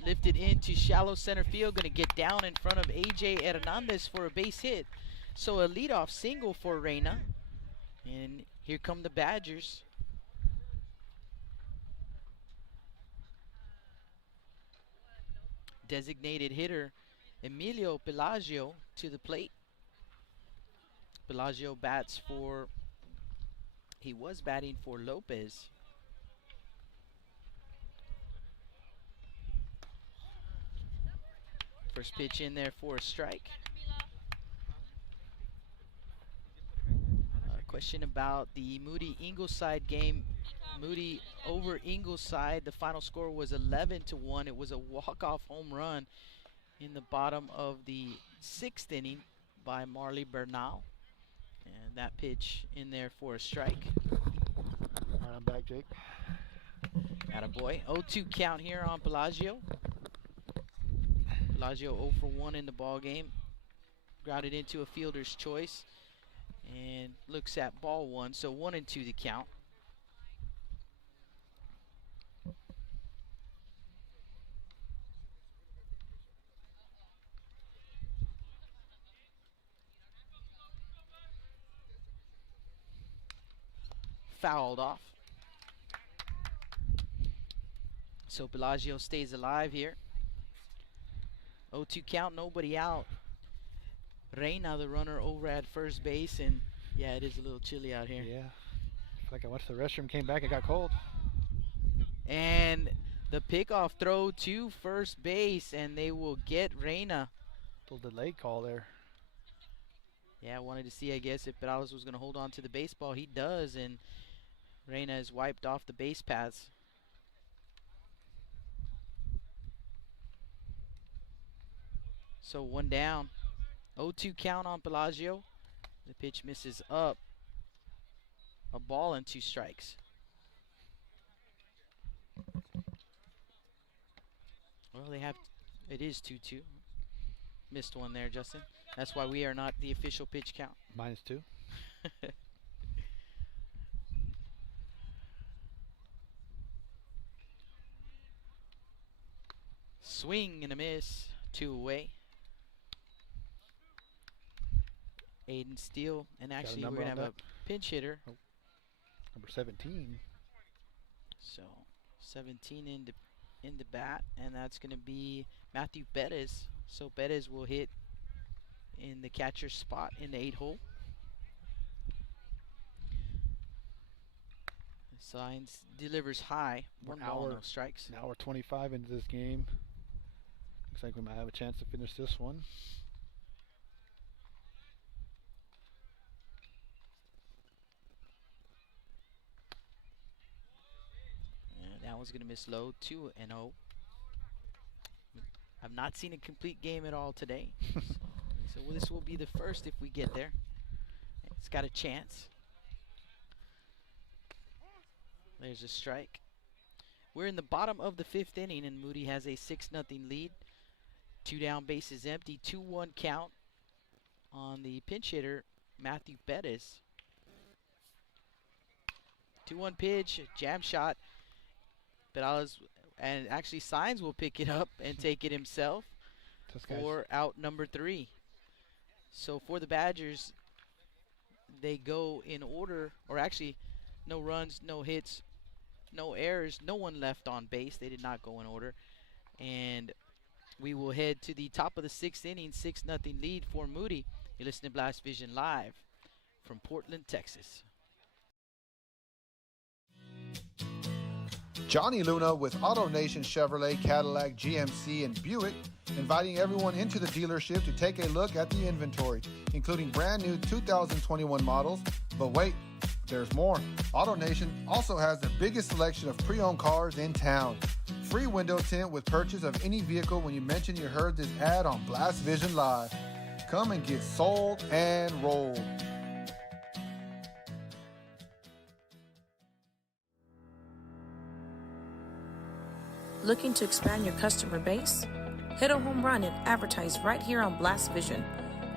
lifted into shallow center field. Going to get down in front of AJ Hernandez for a base hit. So a leadoff single for Reina. And here come the Badgers. Designated hitter Emilio Pelagio to the plate. Pelagio he was batting for Lopez. First pitch in there for a strike. Question about the Moody-Ingleside game. Moody over Ingleside. The final score was 11-1. It was a walk-off home run in the bottom of the 6th inning by Marley Bernal. And that pitch in there for a strike. All right, I'm back, Jake. Attaboy. 0-2 count here on Pelagio. Pelagio 0 for 1 in the ball game. Grounded into a fielder's choice. And looks at ball 1, so 1-2 the count. Fouled off. So Pelagio stays alive here. 0-2 count, nobody out. Reina, the runner, over at first base, and yeah, it is a little chilly out here. Yeah, I feel like I went to the restroom, came back, it got cold. And the pickoff throw to first base, and they will get Reina. Little delayed call there. Yeah, I wanted to see, I guess, if Perales was going to hold on to the baseball. He does, and Reina is wiped off the base paths. So 1 down. 0-2 count on Pelagio. The pitch misses up. A ball and 2 strikes. Well, it is 2-2. Missed one there, Justin. That's why we are not the official pitch count. -2. Swing and a miss. 2 away. Aiden Steele. And actually, we're going to have a pinch hitter. Oh. Number 17. So 17 into bat, and that's going to be Matthew Perez. So Perez will hit in the catcher's spot in the 8-hole. Signs delivers high. One ball, no strikes. An hour 25 into this game. Looks like we might have a chance to finish this one. And that one's going to miss low. 2-0. I've not seen a complete game at all today. So this will be the first if we get there. It's got a chance. There's a strike. We're in the bottom of the 5th inning, and Moody has a 6-0 lead. 2 down, bases empty. 2-1 count on the pinch hitter, Matthew Perez. 2-1 pitch, jam shot. Perales, and actually Signs will pick it up and take it himself for out number 3. So for the Badgers, they go in order, or actually no runs, no hits, no errors, no one left on base. They did not go in order. And we will head to the top of the 6th inning, 6-0 lead for Moody. You're listening to Blast Vision live from Portland, Texas. Johnny Luna with AutoNation Chevrolet, Cadillac, GMC, and Buick, inviting everyone into the dealership to take a look at the inventory, including brand new 2021 models. But wait, there's more. AutoNation also has the biggest selection of pre-owned cars in town. Free window tint with purchase of any vehicle when you mention you heard this ad on Blast Vision Live. Come and get sold and rolled. Looking to expand your customer base? Hit a home run and advertise right here on Blast Vision.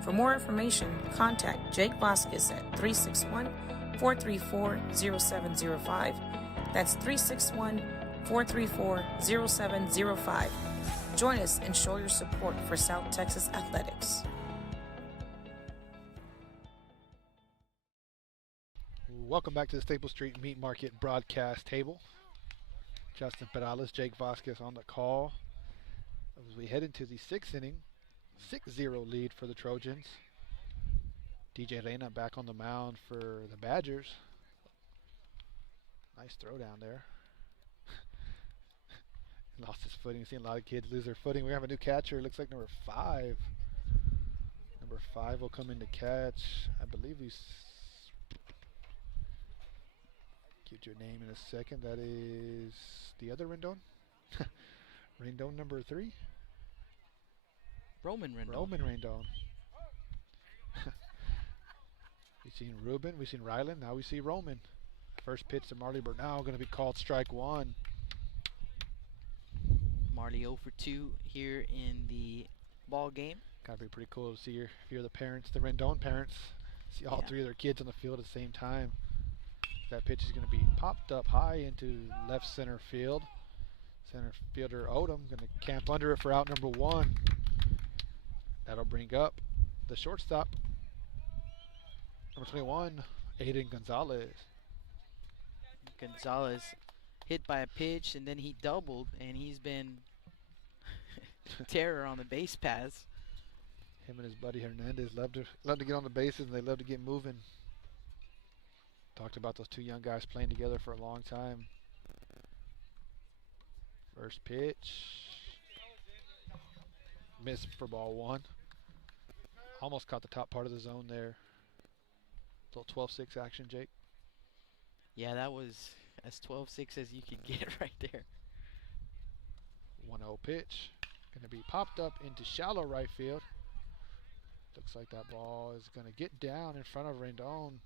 For more information, contact Jake Vasquez at 361-434-0705. That's 361-434-0705. Join us and show your support for South Texas athletics. Welcome back to the Staples Street Meat Market broadcast table. Justin Perales, Jake Vasquez on the call as we head into the 6th inning. 6-0 lead for the Trojans. DJ Reyna back on the mound for the Badgers. Nice throw down there. Lost his footing. Seen a lot of kids lose their footing. We have a new catcher. Looks like number 5. Number 5 will come in to catch. I believe he's... Get your name in a second. That is the other Rendon. Rendon number 3. Roman Rendon. Roman Rendon. We've seen Ruben. We've seen Ryland. Now we see Roman. First pitch to Marley Bernal. Going to be called strike 1. Marley 0 for 2 here in the ball game. Gotta be pretty cool to see if you're the parents, the Rendon parents, see all 3 of their kids on the field at the same time. That pitch is going to be popped up high into left center field. Center fielder Odom going to camp under it for out number 1. That'll bring up the shortstop, number 21, Aiden Gonzalez. Gonzalez hit by a pitch, and then he doubled, and he's been terror on the base paths. Him and his buddy Hernandez love to get on the bases, and they love to get moving. Talked about those 2 young guys playing together for a long time. First pitch. Missed for ball 1. Almost caught the top part of the zone there. Little 12-6 action, Jake. Yeah, that was as 12-6 as you could get right there. 1-0 pitch. Going to be popped up into shallow right field. Looks like that ball is going to get down in front of Rendon.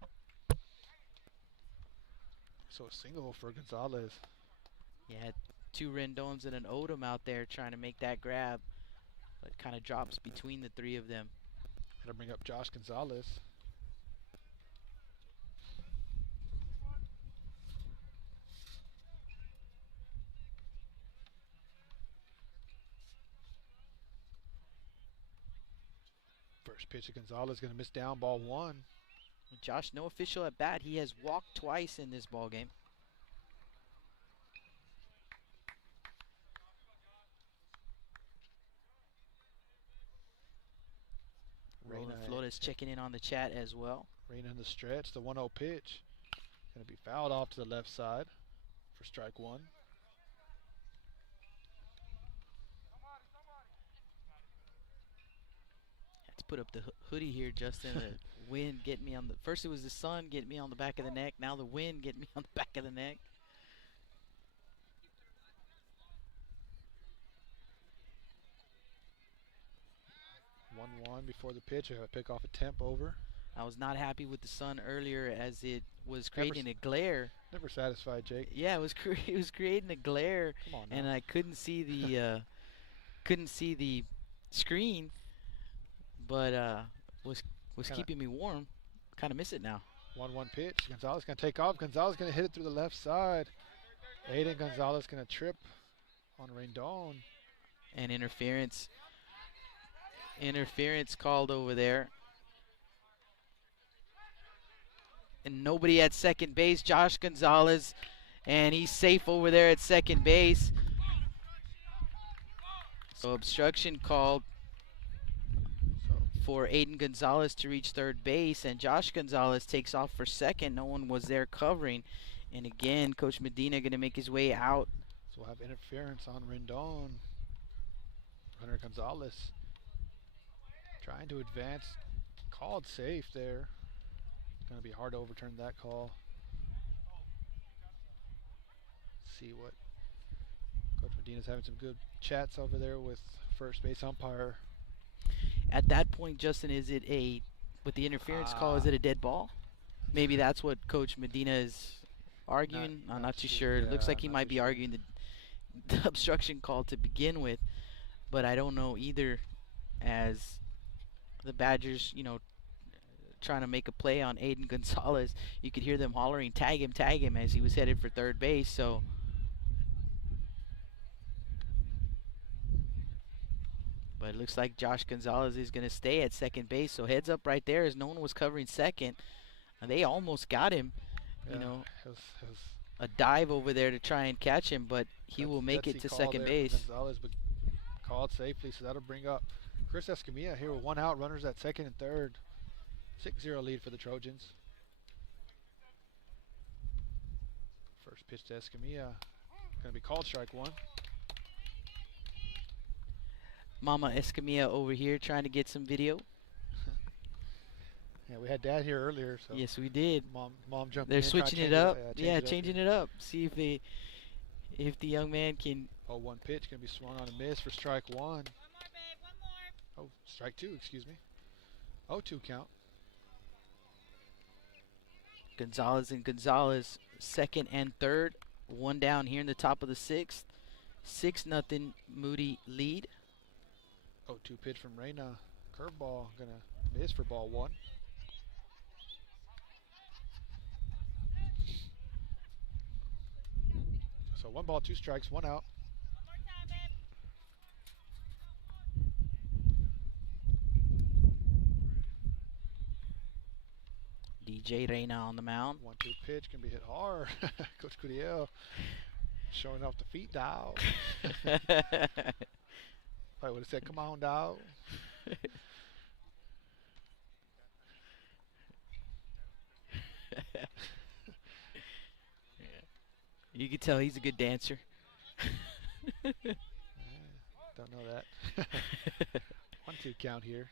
So a single for Gonzalez. Yeah, 2 Rendons and an Odom out there trying to make that grab. But kind of drops between the 3 of them. That'll bring up Josh Gonzalez. First pitch of Gonzalez going to miss down, ball one. Josh, no official at bat. He has walked twice in this ball game. Roland Flores checking in on the chat as well. Reyna in the stretch, the 1-0 pitch. Going to be fouled off to the left side for strike one. Had to put up the hoodie here, Justin. The wind getting me on the... First it was the sun getting me on the back of the neck. Now the wind getting me on the back of the neck. One before the pitch. I got to pick off a temp over. I was not happy with the sun earlier as it was creating a glare. Never satisfied, Jake. Yeah, it was creating a glare, and I couldn't see the screen, but was keeping me warm. Kind of miss it now. 1-1 pitch. Gonzalez going to take off. Gonzalez going to hit it through the left side. Aiden Gonzalez going to trip on Rendon. And interference called over there. And nobody at second base. Josh Gonzalez, and he's safe over there at second base. So obstruction called for Aiden Gonzalez to reach third base, and Josh Gonzalez takes off for second. No one was there covering. And again, Coach Medina going to make his way out. So we'll have interference on Rendon. Hunter Gonzalez trying to advance. Called safe there. It's going to be hard to overturn that call. See what Coach Medina's having some good chats over there with first base umpire. At that point, Justin, is it with the interference call, is it a dead ball? Maybe that's what Coach Medina is arguing. I'm not too sure. It looks like he might be arguing the obstruction call to begin with, but I don't know either, as the Badgers, trying to make a play on Aiden Gonzalez. You could hear them hollering, tag him, as he was headed for third base. So but it looks like Josh Gonzalez is going to stay at second base. So heads up right there, as no one was covering second. And they almost got him. Yeah, it was a dive over there to try and catch him, but he will make it to second base. Gonzalez, but called safely, so that'll bring up Chris Escamilla here with one out, runners at second and third. 6-0 lead for the Trojans. First pitch to Escamilla. Going to be called strike one. Mama Escamilla over here trying to get some video. Yeah, we had Dad here earlier. So yes, we did. Mom jumped in. They're switching it up. Yeah, changing it up. See if the young man can. 0-1 pitch going to be swung on a miss for strike one. One more, babe, one more. Oh, strike two, excuse me. 0-2 count. Gonzalez and Gonzalez, second and third. One down here in the top of the sixth. 6-0 Moody lead. 0-2 pitch from Reyna. Curveball going to miss for ball one. So 1 ball, 2 strikes, 1 out. One more time, babe. DJ Reyna on the mound. 1-2 pitch can be hit hard. Coach Curiel showing off the feet, dog. I would have said, come on, dog. You can tell he's a good dancer. Don't know that. 1-2 count here.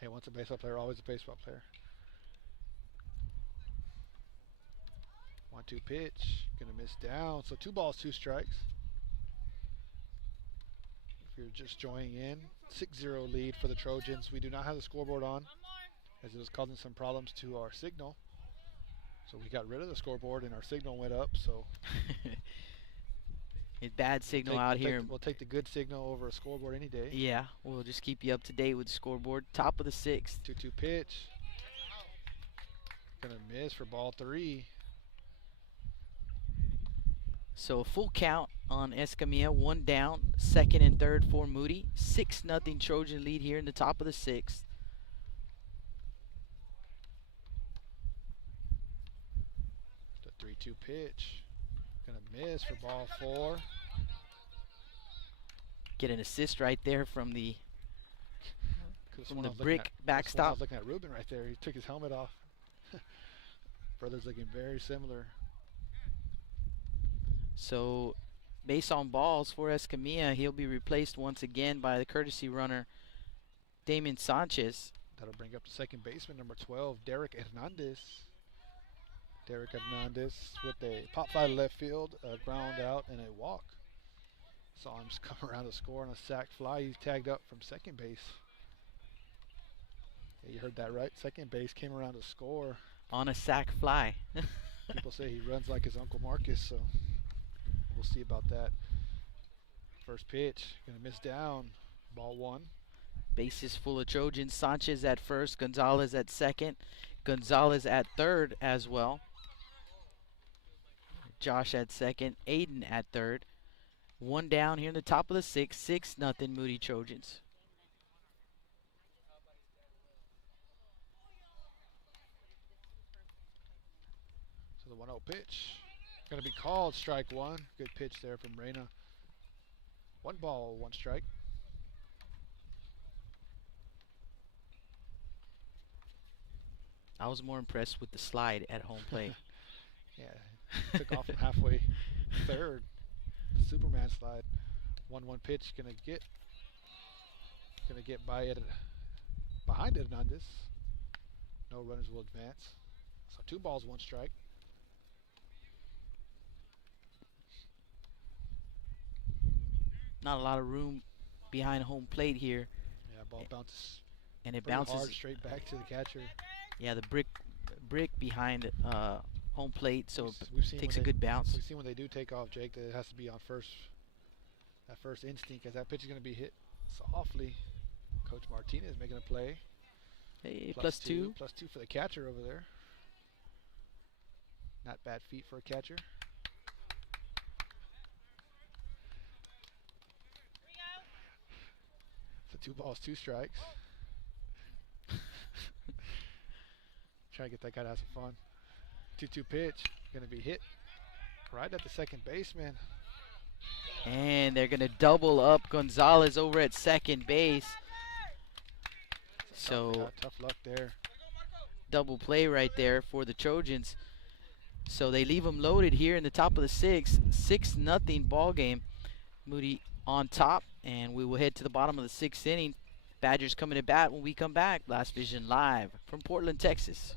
Hey, once a baseball player, always a baseball player. 1-2 pitch. Gonna miss down. So 2 balls, 2 strikes. If you're just joining in, 6-0 lead for the Trojans. We do not have the scoreboard on, as it was causing some problems to our signal. So we got rid of the scoreboard and our signal went up. So His bad signal out here. We'll take the good signal over a scoreboard any day. Yeah, we'll just keep you up to date with the scoreboard. Top of the 6th. 2-2 pitch. Gonna miss for ball 3. So a full count on Escamilla. 1 down. 2nd and 3rd for Moody. 6-0 Trojan lead here in the top of the 6th. The 3-2 pitch. Gonna miss for ball 4. Get an assist right there from the brick I backstop. was looking at Ruben right there. He took his helmet off. Brothers looking very similar. So based on balls for Escamilla, he'll be replaced once again by the courtesy runner Damon Sanchez. That'll bring up the second baseman, number 12, Derek Hernandez. Derek Hernandez with a pop fly to left field, a ground out, and a walk. Saw him just come around to score on a sac fly. He's tagged up from second base. Yeah, you heard that right. Second base came around to score. On a sac fly. People say he runs like his Uncle Marcus, so we'll see about that. First pitch, gonna miss down. Ball 1. Bases full of Trojans. Sanchez at first, Gonzalez at second, Gonzalez at third as well. Josh at second, Aiden at third. 1 down here in the top of the 6th. 6-0 Moody Trojans. So the 1-0 pitch. Gonna be called strike 1. Good pitch there from Reyna. 1 ball, 1 strike. I was more impressed with the slide at home plate. Yeah, took off from halfway third. Superman slide. 1-1 pitch, gonna get by it behind Hernandez. No runners will advance. So 2 balls, 1 strike. Not a lot of room behind home plate here. Yeah, ball bounces. And it pretty bounces hard straight back to the catcher. Yeah, the brick behind home plate, so We've seen takes when a good bounce. We've seen when they do take off, Jake, that it has to be on that first instinct, as that pitch is going to be hit softly. Coach Martinez making a play. Hey, +2. +2 for the catcher over there. Not bad feet for a catcher. So 2 balls, 2 strikes. Try to get that guy to have some fun. 2-2 pitch, going to be hit right at the second baseman. And they're going to double up Gonzalez over at second base. So tough luck there. Double play right there for the Trojans. So they leave them loaded here in the top of the 6th. 6-0 ball game. Moody on top, and we will head to the bottom of the 6th inning. Badgers coming to bat when we come back. Blast Vision live from Portland, Texas.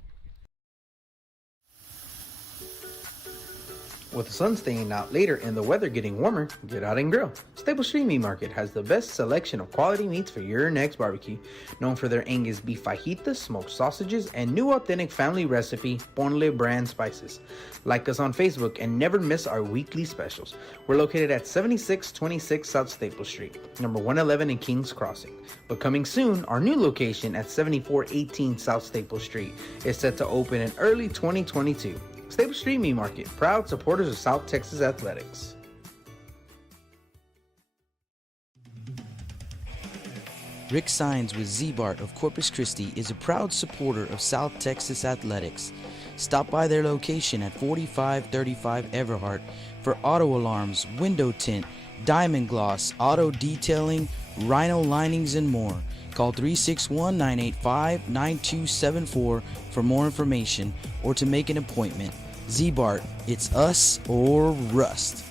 With the sun staying out later and the weather getting warmer, get out and grill. Staple Street Meat Market has the best selection of quality meats for your next barbecue. Known for their Angus beef fajitas, smoked sausages, and new authentic family recipe Ponle brand spices. Like us on Facebook and never miss our weekly specials. We're located at 7626 South Staple Street, number 111 in Kings Crossing. But coming soon, our new location at 7418 South Staple Street is set to open in early 2022. Staple Street Meat Market, proud supporters of South Texas Athletics. Rick Sines with Z-Bart of Corpus Christi is a proud supporter of South Texas Athletics. Stop by their location at 4535 Everhart for auto alarms, window tint, diamond gloss, auto detailing, rhino linings, and more. Call 361-985-9274 for more information or to make an appointment. Z-Bart, it's us or rust.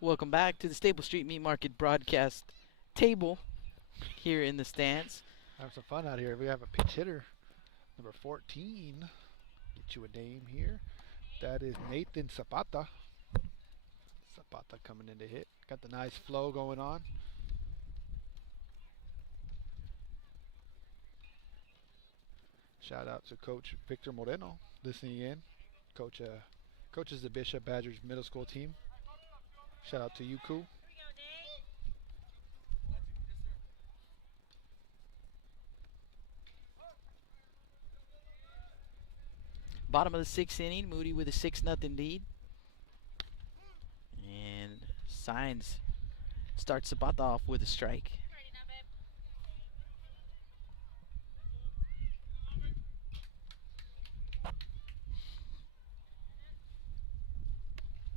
Welcome back to the Staple Street Meat Market broadcast table here in the stands. Have some fun out here. We have a pinch hitter, number 14. Get you a name here. That is Nathan Zapata. Zapata coming in to hit. Got the nice flow going on. Shout out to Coach Victor Moreno listening in. coaches the Bishop Badgers middle school team. Shout out to you, Koo. Bottom of the sixth inning, Moody with a 6-0 lead. And Signs starts the bat off with a strike. Ready now, babe.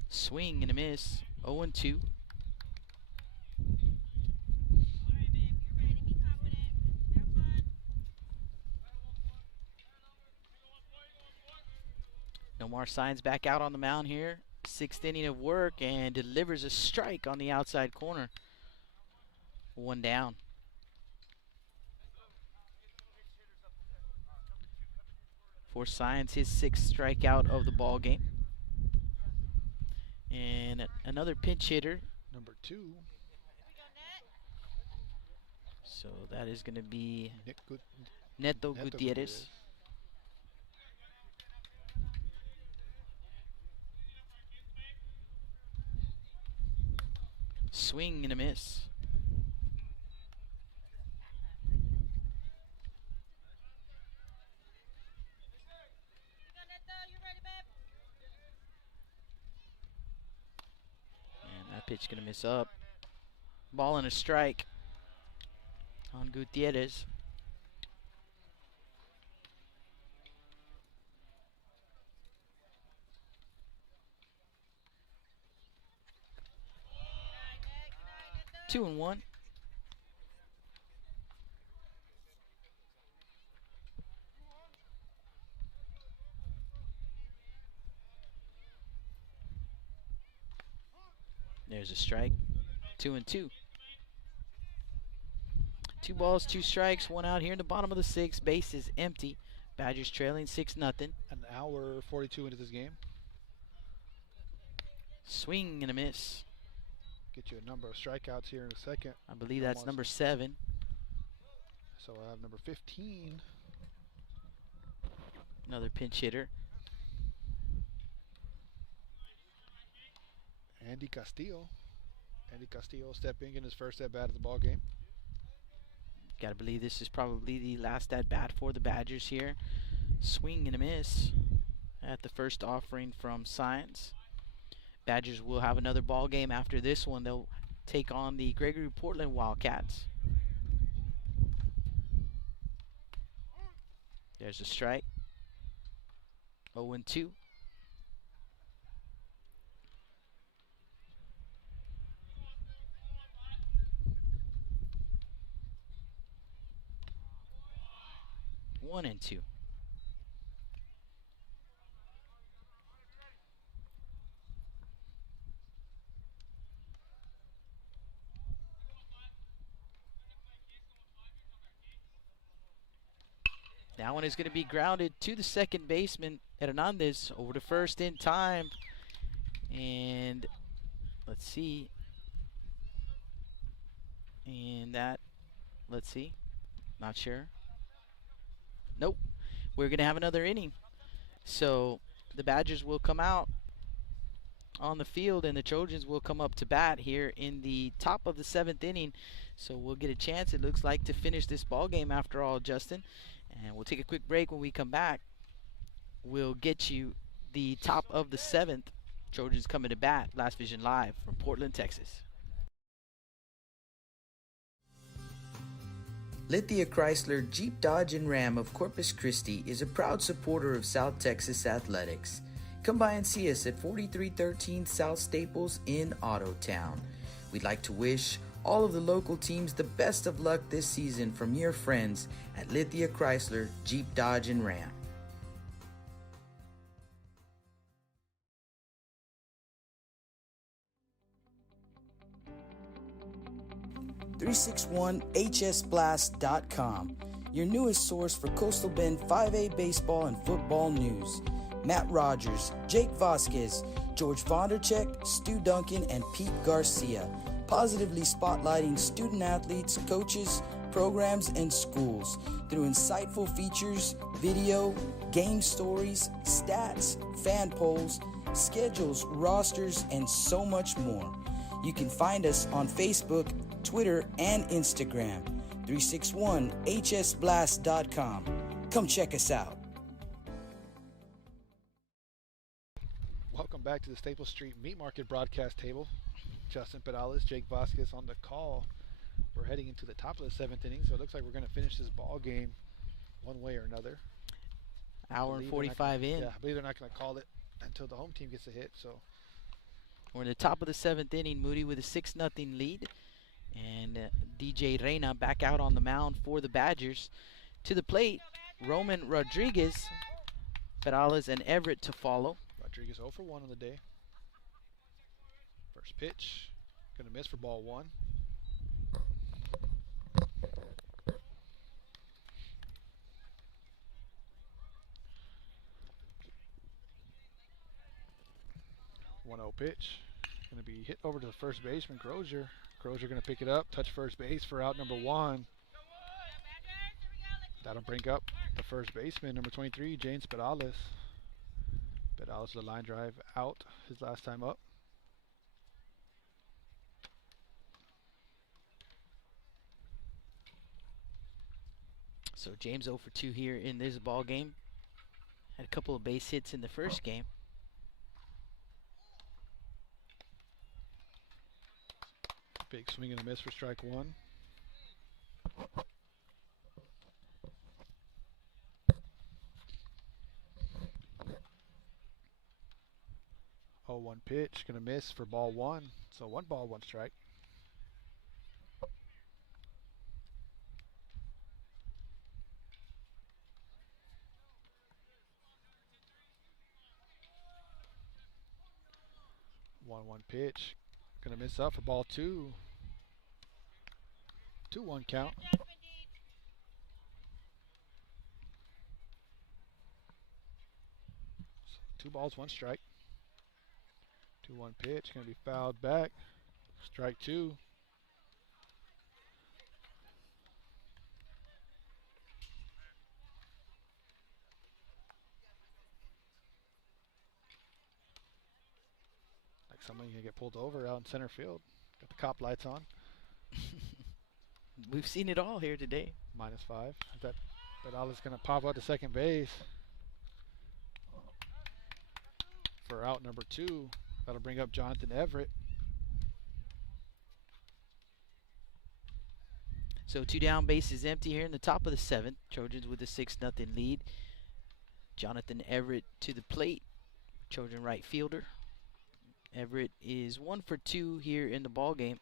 Swing and a miss. 0-2. All right, babe. You're ready. Be confident. Have fun. Nomar Signs back out on the mound here. Sixth inning of work and delivers a strike on the outside corner. 1 down. For Signs, his 6th strikeout of the ball game. And another pinch hitter. Number 2, Here we go, net. So that is going to be Nick Neto Neto Gutierrez. Swing and a miss. Here we go, Neto. You ready, babe? And that pitch going to miss up. Ball and a strike on Gutierrez. Good night, 2-1. There's a strike. 2-2. 2 balls, 2 strikes, 1 out here in the bottom of the 6th. Base is empty. Badgers trailing 6-0. An hour 42 into this game. Swing and a miss. Get you a number of strikeouts here in a second. I believe that's number 7. So I have number 15. Another pinch hitter. Andy Castillo. Andy Castillo stepping in his first at bat of the ball game. Gotta believe this is probably the last at bat for the Badgers here. Swing and a miss at the first offering from Signs. Badgers will have another ball game after this one. They'll take on the Gregory-Portland Wildcats. There's a strike. 0-2. One and 2. That one is going to be grounded to the second baseman, Hernandez, over to first in time. And let's see. And that, let's see. Not sure. Nope. We're going to have another inning. So the Badgers will come out on the field and the Trojans will come up to bat here in the top of the 7th inning. So we'll get a chance, it looks like, to finish this ball game after all, Justin. And we'll take a quick break. When we come back, we'll get you the top of the 7th. Trojans coming to bat. Last Vision Live from Portland, Texas. Lithia Chrysler Jeep Dodge and Ram of Corpus Christi is a proud supporter of South Texas athletics. Come by and see us at 4313 South Staples in Ottotown. We'd like to wish all of the local teams the best of luck this season from your friends at Lithia Chrysler Jeep Dodge and Ram. hsblast.com, your newest source for Coastal Bend 5A baseball and football news. Matt Rogers, Jake Vasquez, George Vondercheck, Stu Duncan, and Pete Garcia, positively spotlighting student athletes, coaches, programs, and schools through insightful features, video, game stories, stats, fan polls, schedules, rosters, and so much more. You can find us on Facebook, Twitter, and Instagram. 361hsblast.com. Come check us out. Welcome back to the Staples Street Meat Market broadcast table. Justin Pedales, Jake Vasquez on the call. We're heading into the top of the 7th inning, so it looks like we're going to finish this ball game one way or another. Hour and 45 in. Yeah, I believe they're not going to call it until the home team gets a hit. So we're in the top of the 7th inning. Moody with a 6-0 lead. And DJ Reyna back out on the mound for the Badgers. To the plate, Roman Rodriguez, Perales, and Everett to follow. Rodriguez 0 for 1 on the day. First pitch, going to miss for ball 1. One 0 pitch, going to be hit over to the first baseman, Crozier. Crozier going to pick it up, touch first base for out number 1. That'll bring up the first baseman, number 23, James Perales. Perales the line drive out his last time up. So James 0 for 2 here in this ball game. Had a couple of base hits in the first game. Big swing and a miss for strike 1. Oh, 1 pitch, gonna miss for ball 1. So 1 ball, 1 strike. One pitch, gonna miss up for ball 2. 2-1 count. So 2 balls, 1 strike. 2-1 pitch, gonna be fouled back. Strike 2. Like someone gonna get pulled over out in center field. Got the cop lights on. We've seen it all here today. -5. That Perales gonna pop out to second base for out number 2. That'll bring up Jonathan Everett. So 2 down, bases empty here in the top of the 7th. Trojans with a 6-0 lead. Jonathan Everett to the plate. Trojan right fielder. Everett is 1 for 2 here in the ball game.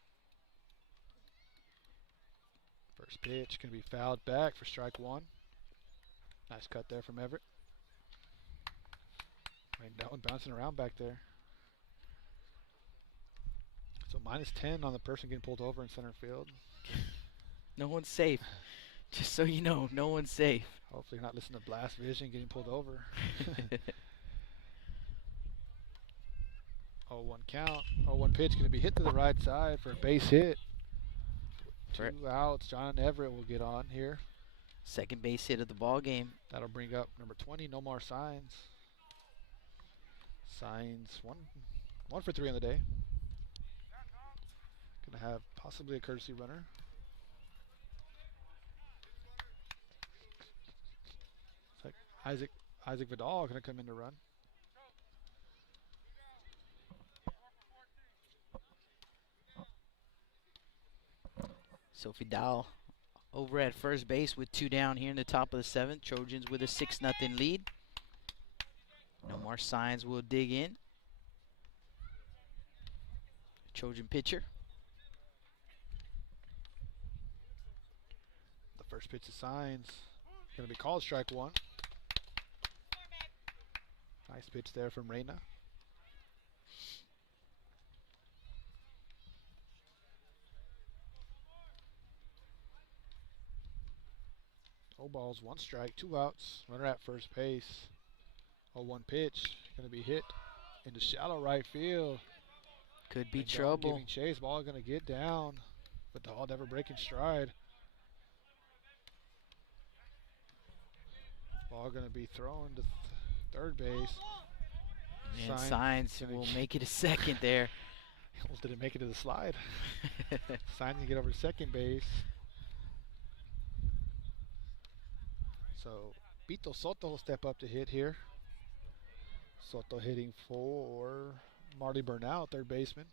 First pitch gonna be fouled back for strike 1. Nice cut there from Everett. And that one bouncing around back there. So -10 on the person getting pulled over in center field. No one's safe. Just so you know, no one's safe. Hopefully you're not listening to Blast Vision getting pulled over. 0-1 count. 0-1 pitch going to be hit to the right side for a base hit. 2 outs. Jonathan Everett will get on here. Second base hit of the ball game. That'll bring up number 20, Nomar Signs. Signs, one for 3 on the day. Going to have possibly a courtesy runner. It's like Isaac Vidal going to come in to run. So Vidal over at first base with 2 down here in the top of the 7th. Trojans with a 6-0 lead. Nomar Signs will dig in. Trojan pitcher. The first pitch to Signs. Going to be called strike 1. Nice pitch there from Reyna. No balls, 1 strike, 2 outs. Runner at first base. 0-1 pitch. Going to be hit into shallow right field. Could be Rendon trouble. Giving chase. Ball going to get down. Vidal never breaking stride. Ball going to be thrown to third base. And Signs will make it a second there. Almost didn't make it to the slide. Signs can get over to second base. So Vito Soto will step up to hit here. Soto hitting for Marty Burnell, third baseman.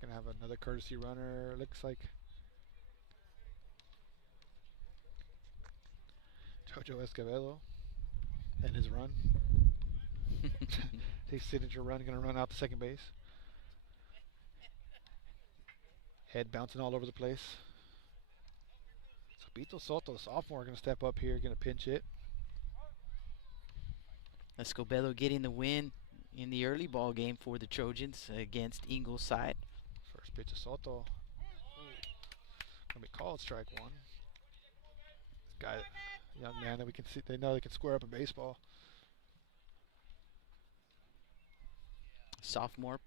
Gonna have another courtesy runner. Looks like Jojo Escobedo and his run. His signature run, gonna run out to second base. Head bouncing all over the place. So Vito Soto, the sophomore, gonna step up here, gonna pinch hit. Escobedo getting the win in the early ball game for the Trojans against Ingleside. First pitch of Soto. Gonna be called strike one. This guy, young man that we can see, they know they can square up in baseball. Sophomore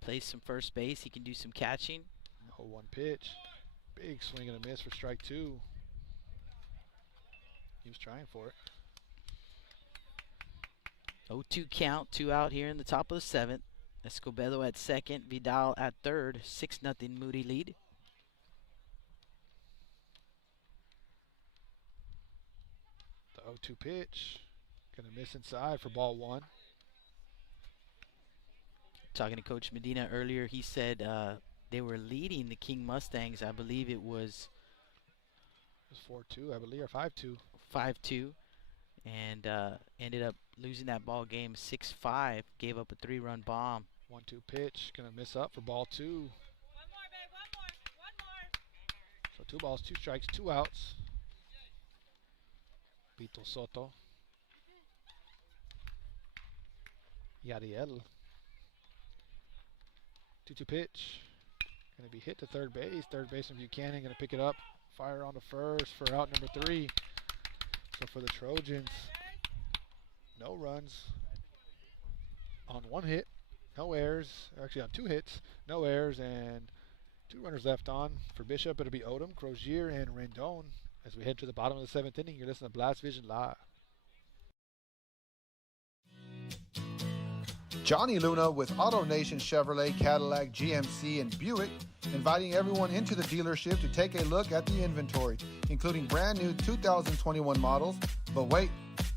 plays some first base. He can do some catching. 0-1 pitch. Big swing and a miss for strike two. He was trying for it. 0-2 count, 2 out here in the top of the seventh. Escobedo at second, Vidal at third. 6-0 Moody lead. The 0-2 pitch. Gonna miss inside for ball one. Talking to Coach Medina earlier, he said they were leading the King Mustangs. I believe it was It was 4-2, I believe, or 5-2. 5-2, and ended up losing that ball game 6-5. Gave up a 3-run bomb. 1-2 pitch. Gonna miss up for ball two. One more, babe. One more. So 2 balls, 2 strikes, 2 outs. Vito Soto. Yadiel. 2-2 pitch. Going to be hit to third base. Third baseman Buchanan going to pick it up. Fire on to first for out number 3. So for the Trojans, no runs on 1 hit, no errors. Actually on 2 hits, no errors, and 2 runners left on. For Bishop, it'll be Odom, Crozier, and Rendon. As we head to the bottom of the 7th inning, you're listening to Blast Vision Live. Johnny Luna with Auto Nation Chevrolet, Cadillac, GMC, and Buick, inviting everyone into the dealership to take a look at the inventory, including brand new 2021 models. But wait,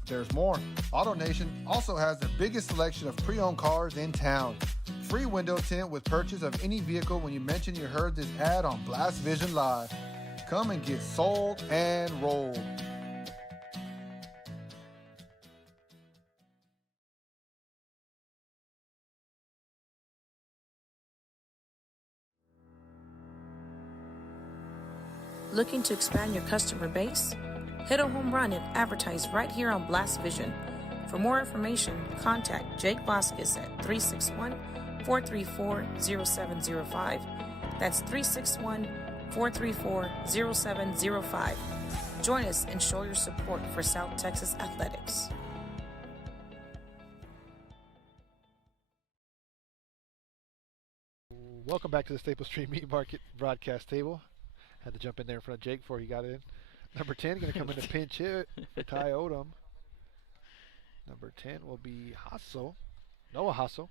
there's more. Auto Nation also has the biggest selection of pre-owned cars in town. Free window tint with purchase of any vehicle when you mention you heard this ad on Blast Vision Live. Come and get sold and rolled. Looking to expand your customer base? Hit a home run and advertise right here on Blast Vision. For more information, contact Jake Vasquez at 361-434-0705. That's 361-434-0705. Join us and show your support for South Texas athletics. Welcome back to the Staples Street Meat Market broadcast table. Had to jump in there in front of Jake before he got in. Number 10 going to come in to pinch hit for Ty Odom. Number 10 will be Noah Hasso.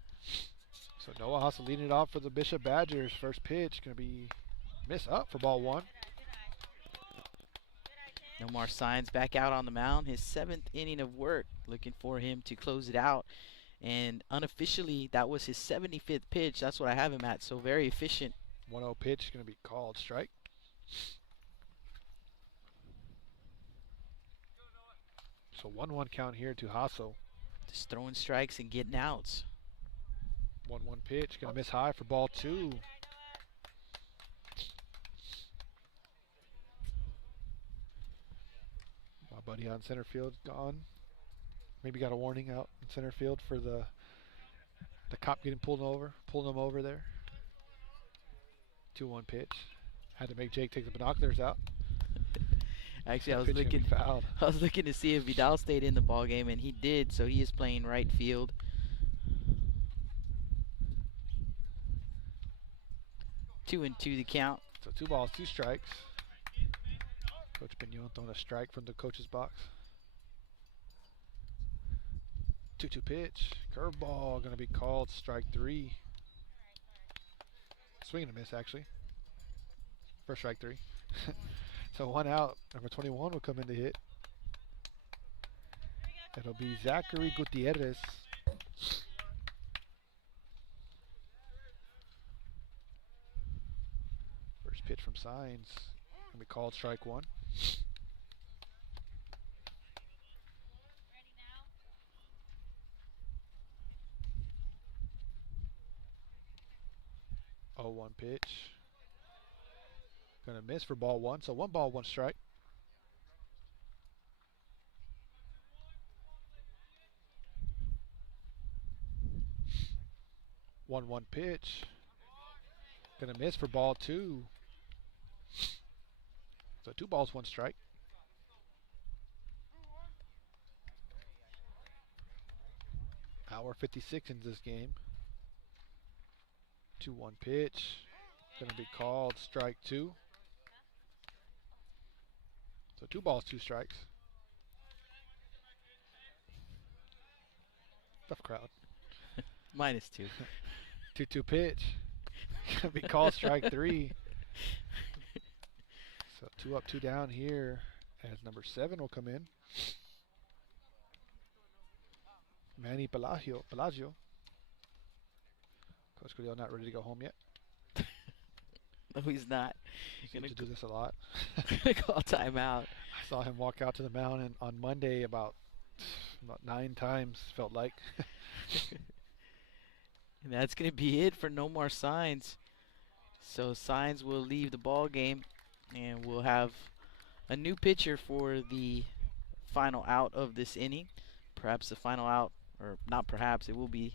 So Noah Hasso leading it off for the Bishop Badgers. First pitch going to be miss up for ball one. Nomar Signs back out on the mound. His 7th inning of work. Looking for him to close it out. And unofficially, that was his 75th pitch. That's what I have him at. So very efficient. 1-0 pitch going to be called strike. So 1-1 count here to Hasso. Just throwing strikes and getting outs. 1-1 pitch, gonna miss high for ball two. My buddy on center field gone. Maybe got a warning out in center field for the cop pulling him over there. 2-1 pitch. Had to make Jake take the binoculars out. Actually, I was looking to see if Vidal stayed in the ball game, and he did. So he is playing right field. 2-2 the count. So 2 balls, 2 strikes. Coach Pignon throwing a strike from the coach's box. 2-2 pitch. Curveball going to be called strike 3. Swing and a miss, actually. For strike 3. So 1 out. Number 21 will come in to hit. It'll be Zachary Gutierrez. First pitch from Signs. Going to be called strike 1. Oh, 1 pitch. Gonna miss for ball 1. So 1 ball, 1 strike. One pitch. Gonna miss for ball 2. So 2 balls, 1 strike. Hour 56 in this game. 2-1 pitch. Gonna be called strike 2. So 2 balls, 2 strikes. Tough crowd. -2. 2-2 pitch. Gonna be called strike 3. So 2 up, 2 down here as number 7 will come in. Manny Pelagio. Coach Carrillo not ready to go home yet. No, he's not. He's going to do this a lot. Call timeout. I saw him walk out to the mound on Monday about 9 times, felt like. And that's going to be it for no more Signs. So Signs will leave the ball game, and we'll have a new pitcher for the final out of this inning. Perhaps the final out, or not perhaps, it will be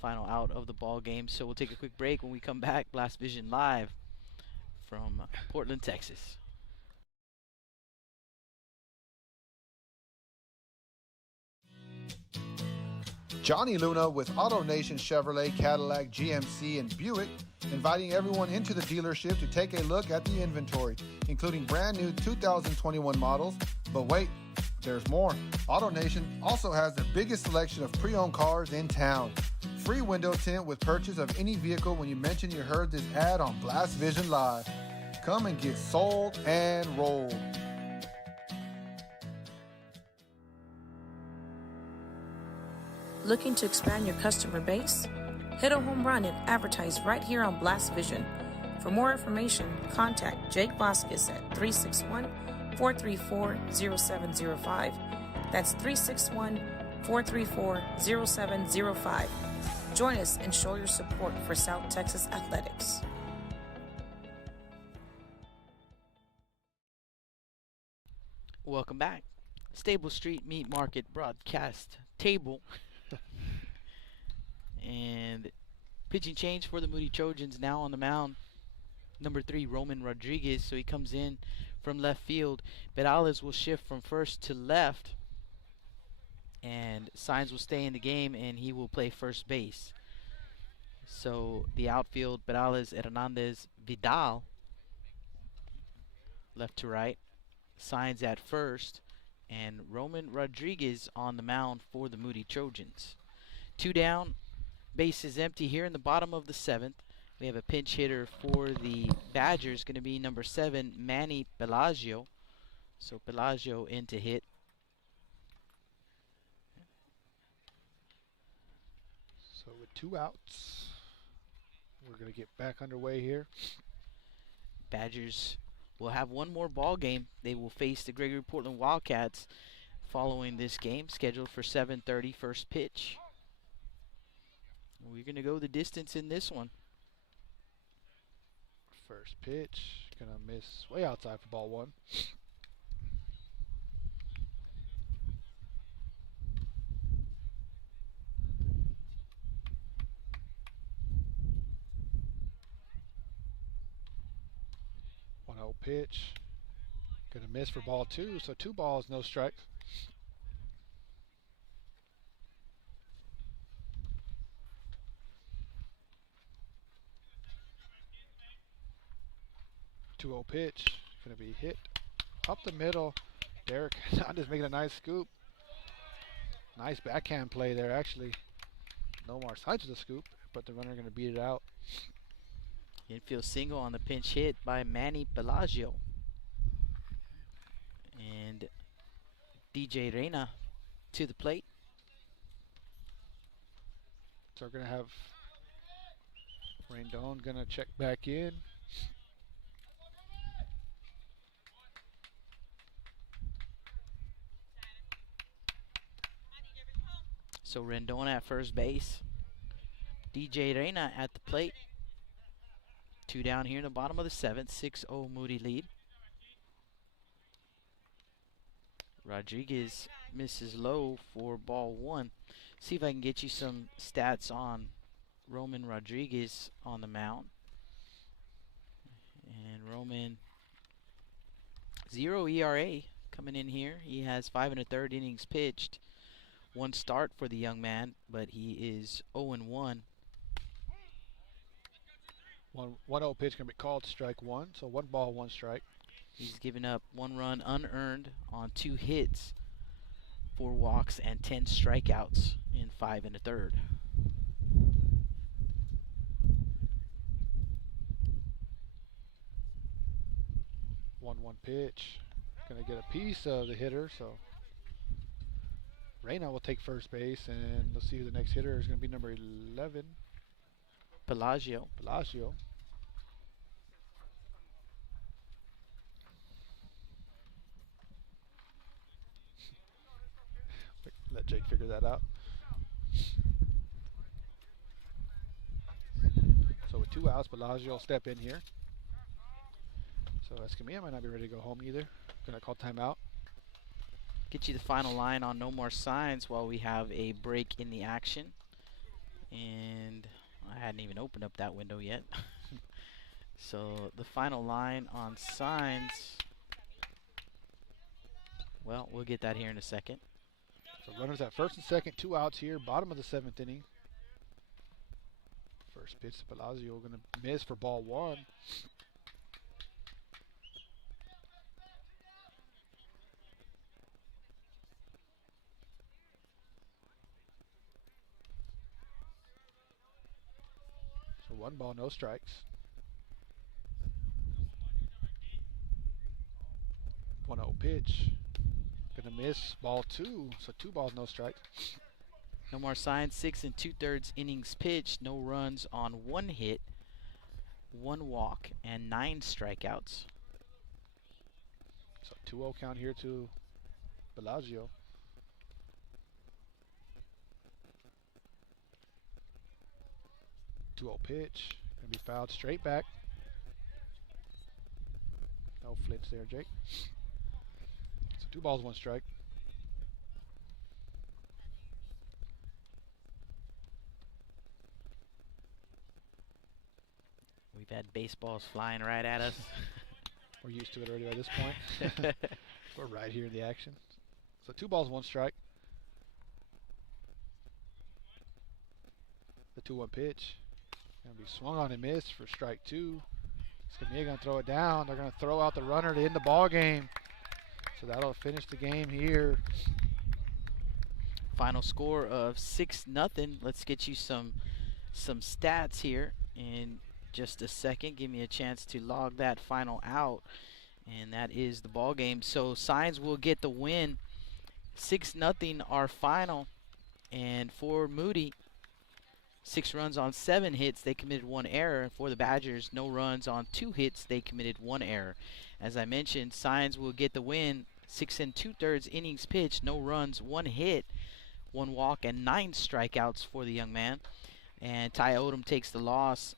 final out of the ball game. So we'll take a quick break. When we come back, Blast Vision live from Portland, Texas. Johnny Luna with Auto Nation Chevrolet, Cadillac, GMC, and Buick, inviting everyone into the dealership to take a look at the inventory, including brand new 2021 models. But wait, there's more. Auto Nation also has the biggest selection of pre-owned cars in town. Free window tint with purchase of any vehicle when you mention you heard this ad on Blast Vision Live. Come and get sold and rolled. Looking to expand your customer base? Hit a home run and advertise right here on Blast Vision. For more information, contact Jake Vasquez at 361-434-0705. That's 361-434-0705. Join us and show your support for South Texas athletics. Welcome back. Stable Street Meat Market broadcast table. And pitching change for the Moody Trojans. Now on the mound, number 3, Roman Rodriguez. So he comes in from left field. Perales will shift from first to left. And Signs will stay in the game, and he will play first base. So the outfield, Perales, Hernandez, Vidal, left to right. Signs at first. And Roman Rodriguez on the mound for the Moody Trojans. 2 down. Base is empty here in the bottom of the 7th. We have a pinch hitter for the Badgers, going to be number 7, Manny Pelagio. So Pelagio in to hit. So with 2 outs, we're going to get back underway here. Badgers will have one more ball game. They will face the Gregory-Portland Wildcats following this game, scheduled for 7:30 first pitch. We're going to go the distance in this one. First pitch, going to miss way outside for ball 1. Pitch, going to miss for ball 2. So 2 balls, no strikes. 2-0 pitch. Going to be hit up the middle. Derek just making a nice scoop. Nice backhand play there, actually. Nomar sides with the scoop, but the runner going to beat it out. Infield single on the pinch hit by Manny Pelagio. And DJ Reyna to the plate. So we're going to have Rendon going to check back in. So Rendon at first base. DJ Reyna at the plate. 2 down here in the bottom of the 7th. 6-0 Moody lead. Rodriguez misses low for ball 1. See if I can get you some stats on Roman Rodriguez on the mound. And Roman, 0 ERA coming in here. He has 5 1/3 innings pitched. 1 start for the young man, but he is 0-1. 1-0 pitch going to be called strike 1. So 1 ball, 1 strike. He's given up 1 run unearned on 2 hits, 4 walks, and 10 strikeouts in 5 1/3. One pitch. Going to get a piece of the hitter, so Reyna will take first base, and let's see who the next hitter is going to be. Number 11, Pelagio. Let Jake figure that out. So with 2 outs, Pelagio will step in here. So Escamilla might not be ready to go home either. Going to call timeout. Get you the final line on No More Signs while we have a break in the action. And I hadn't even opened up that window yet. So the final line on Signs, well, we'll get that here in a second. So runners at first and second, 2 outs here, bottom of the 7th inning. First pitch to Pelagio, going to miss for ball 1. So 1 ball, no strikes. 1-0 pitch. Gonna miss ball 2. So 2 balls, no strikes. No More Signs, 6 2/3 innings pitched, no runs on 1 hit, 1 walk, and 9 strikeouts. So 2-0 count here to Pelagio. Pitch. Gonna be fouled straight back. No flinch there, Jake. So 2 balls, 1 strike. We've had baseballs flying right at us. We're used to it already by this point. We're right here in the action. So 2 balls, 1 strike. The 2-1 pitch. Gonna be swung on and missed for strike 2. Escamilla gonna throw it down. They're gonna throw out the runner to end the ball game. So that'll finish the game here. Final score of 6-0. Let's get you some stats here in just a second. Give me a chance to log that final out, and that is the ball game. So Signs will get the win. 6-0 our final, and for Moody, 6 runs on 7 hits, they committed 1 error. And for the Badgers, no runs on 2 hits, they committed 1 error. As I mentioned, Signs will get the win. 6 2/3 innings pitched, no runs, 1 hit, 1 walk, and 9 strikeouts for the young man. And Ty Odom takes the loss.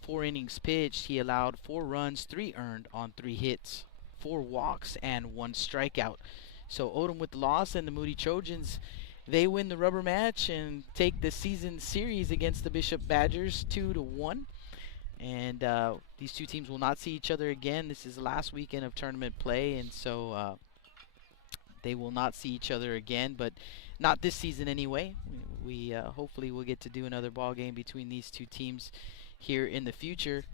4 innings pitched, he allowed 4 runs, 3 earned on 3 hits, 4 walks, and 1 strikeout. So Odom with the loss, and the Moody Trojans, they win the rubber match and take the season series against the Bishop Badgers 2-1. And these 2 teams will not see each other again. This is the last weekend of tournament play, and so they will not see each other again, but not this season anyway. We hopefully will get to do another ball game between these 2 teams here in the future.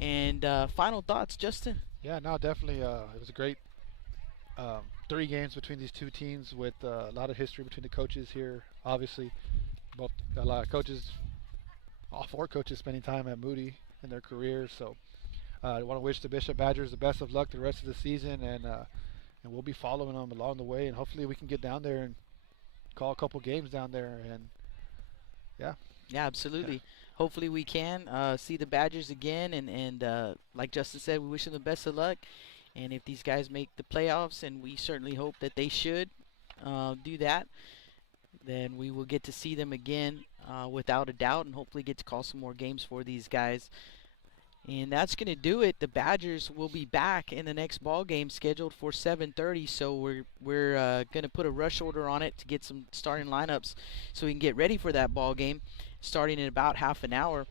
And final thoughts, Justin? Yeah, no, definitely. It was a great 3 games between these two teams with a lot of history between the coaches here. Obviously, both a lot of coaches, all 4 coaches spending time at Moody in their careers. So I want to wish the Bishop Badgers the best of luck the rest of the season, and we'll be following them along the way, and hopefully we can get down there and call a couple games down there, and yeah. Yeah, absolutely. Hopefully we can see the Badgers again, and like Justin said, we wish them the best of luck. And if these guys make the playoffs, and we certainly hope that they should do that, then we will get to see them again without a doubt, and hopefully get to call some more games for these guys. And that's going to do it. The Badgers will be back in the next ball game scheduled for 7:30. So we're going to put a rush order on it to get some starting lineups so we can get ready for that ball game starting in about half an hour.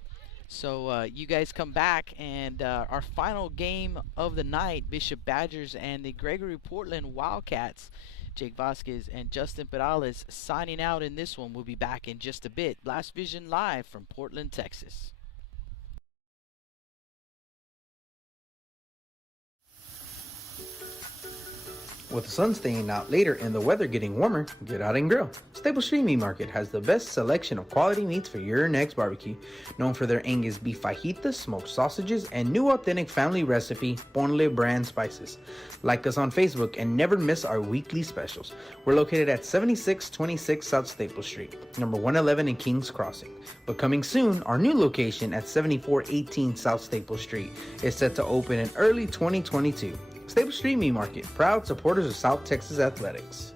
So you guys come back, and our final game of the night, Bishop Badgers and the Gregory-Portland Wildcats. Jake Vasquez and Justin Perales signing out in this one. We'll be back in just a bit. Blast Vision live from Portland, Texas. With the sun staying out later and the weather getting warmer, get out and grill. Stable Street Meat Market has the best selection of quality meats for your next barbecue. Known for their Angus beef fajitas, smoked sausages, and new authentic family recipe Ponle brand spices. Like us on Facebook and never miss our weekly specials. We're located at 7626 South Staple Street, number 111 in Kings Crossing. But coming soon, our new location at 7418 South Staple Street is set to open in early 2022. Stable Street Meat Market, proud supporters of South Texas athletics.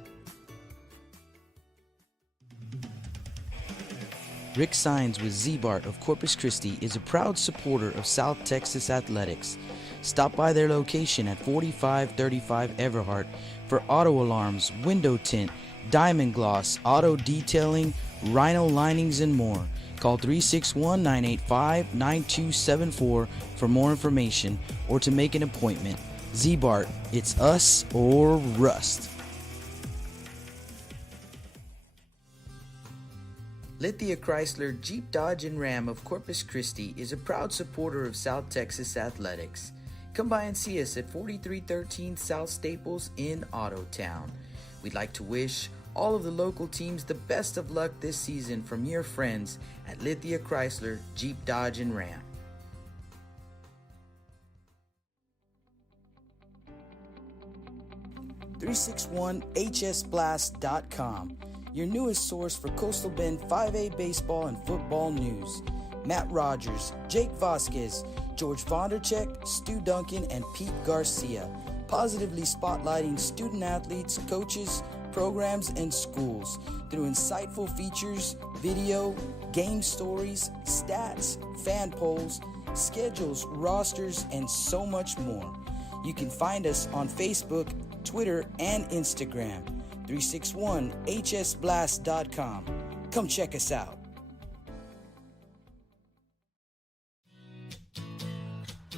Rick Sines with Z-Bart of Corpus Christi is a proud supporter of South Texas athletics. Stop by their location at 4535 Everhart for auto alarms, window tint, diamond gloss, auto detailing, rhino linings, and more. Call 361-985-9274 for more information or to make an appointment. Z-Bart, it's us or rust. Lithia Chrysler Jeep Dodge and Ram of Corpus Christi is a proud supporter of South Texas athletics. Come by and see us at 4313 South Staples in Autotown. We'd like to wish all of the local teams the best of luck this season from your friends at Lithia Chrysler Jeep Dodge and Ram. .361hsblast.com, your newest source for Coastal Bend 5A baseball and football news. Matt Rogers, Jake Vasquez, George Vondercheck, Stu Duncan, and Pete Garcia, positively spotlighting student athletes, coaches, programs, and schools through insightful features, video, game stories, stats, fan polls, schedules, rosters, and so much more. You can find us on Facebook, Twitter, and Instagram. 361hsblast.com. Come check us out.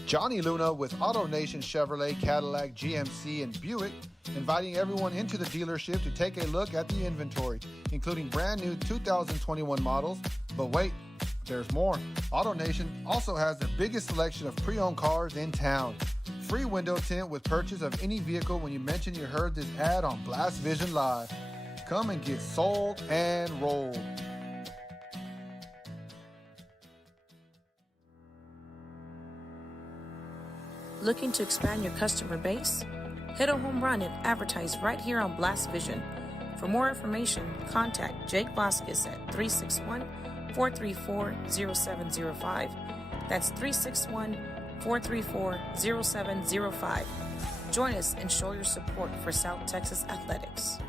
Johnny Luna with AutoNation Chevrolet, Cadillac, GMC, and Buick, inviting everyone into the dealership to take a look at the inventory, including brand new 2021 models. But wait, there's more. AutoNation also has the biggest selection of pre-owned cars in town. Free window tint with purchase of any vehicle when you mention you heard this ad on Blast Vision Live. Come and get sold and rolled. Looking to expand your customer base? Hit a home run and advertise right here on Blast Vision. For more information, contact Jake Vasquez at 361-434-0705. That's 361-434-0705. Join us and show your support for South Texas athletics.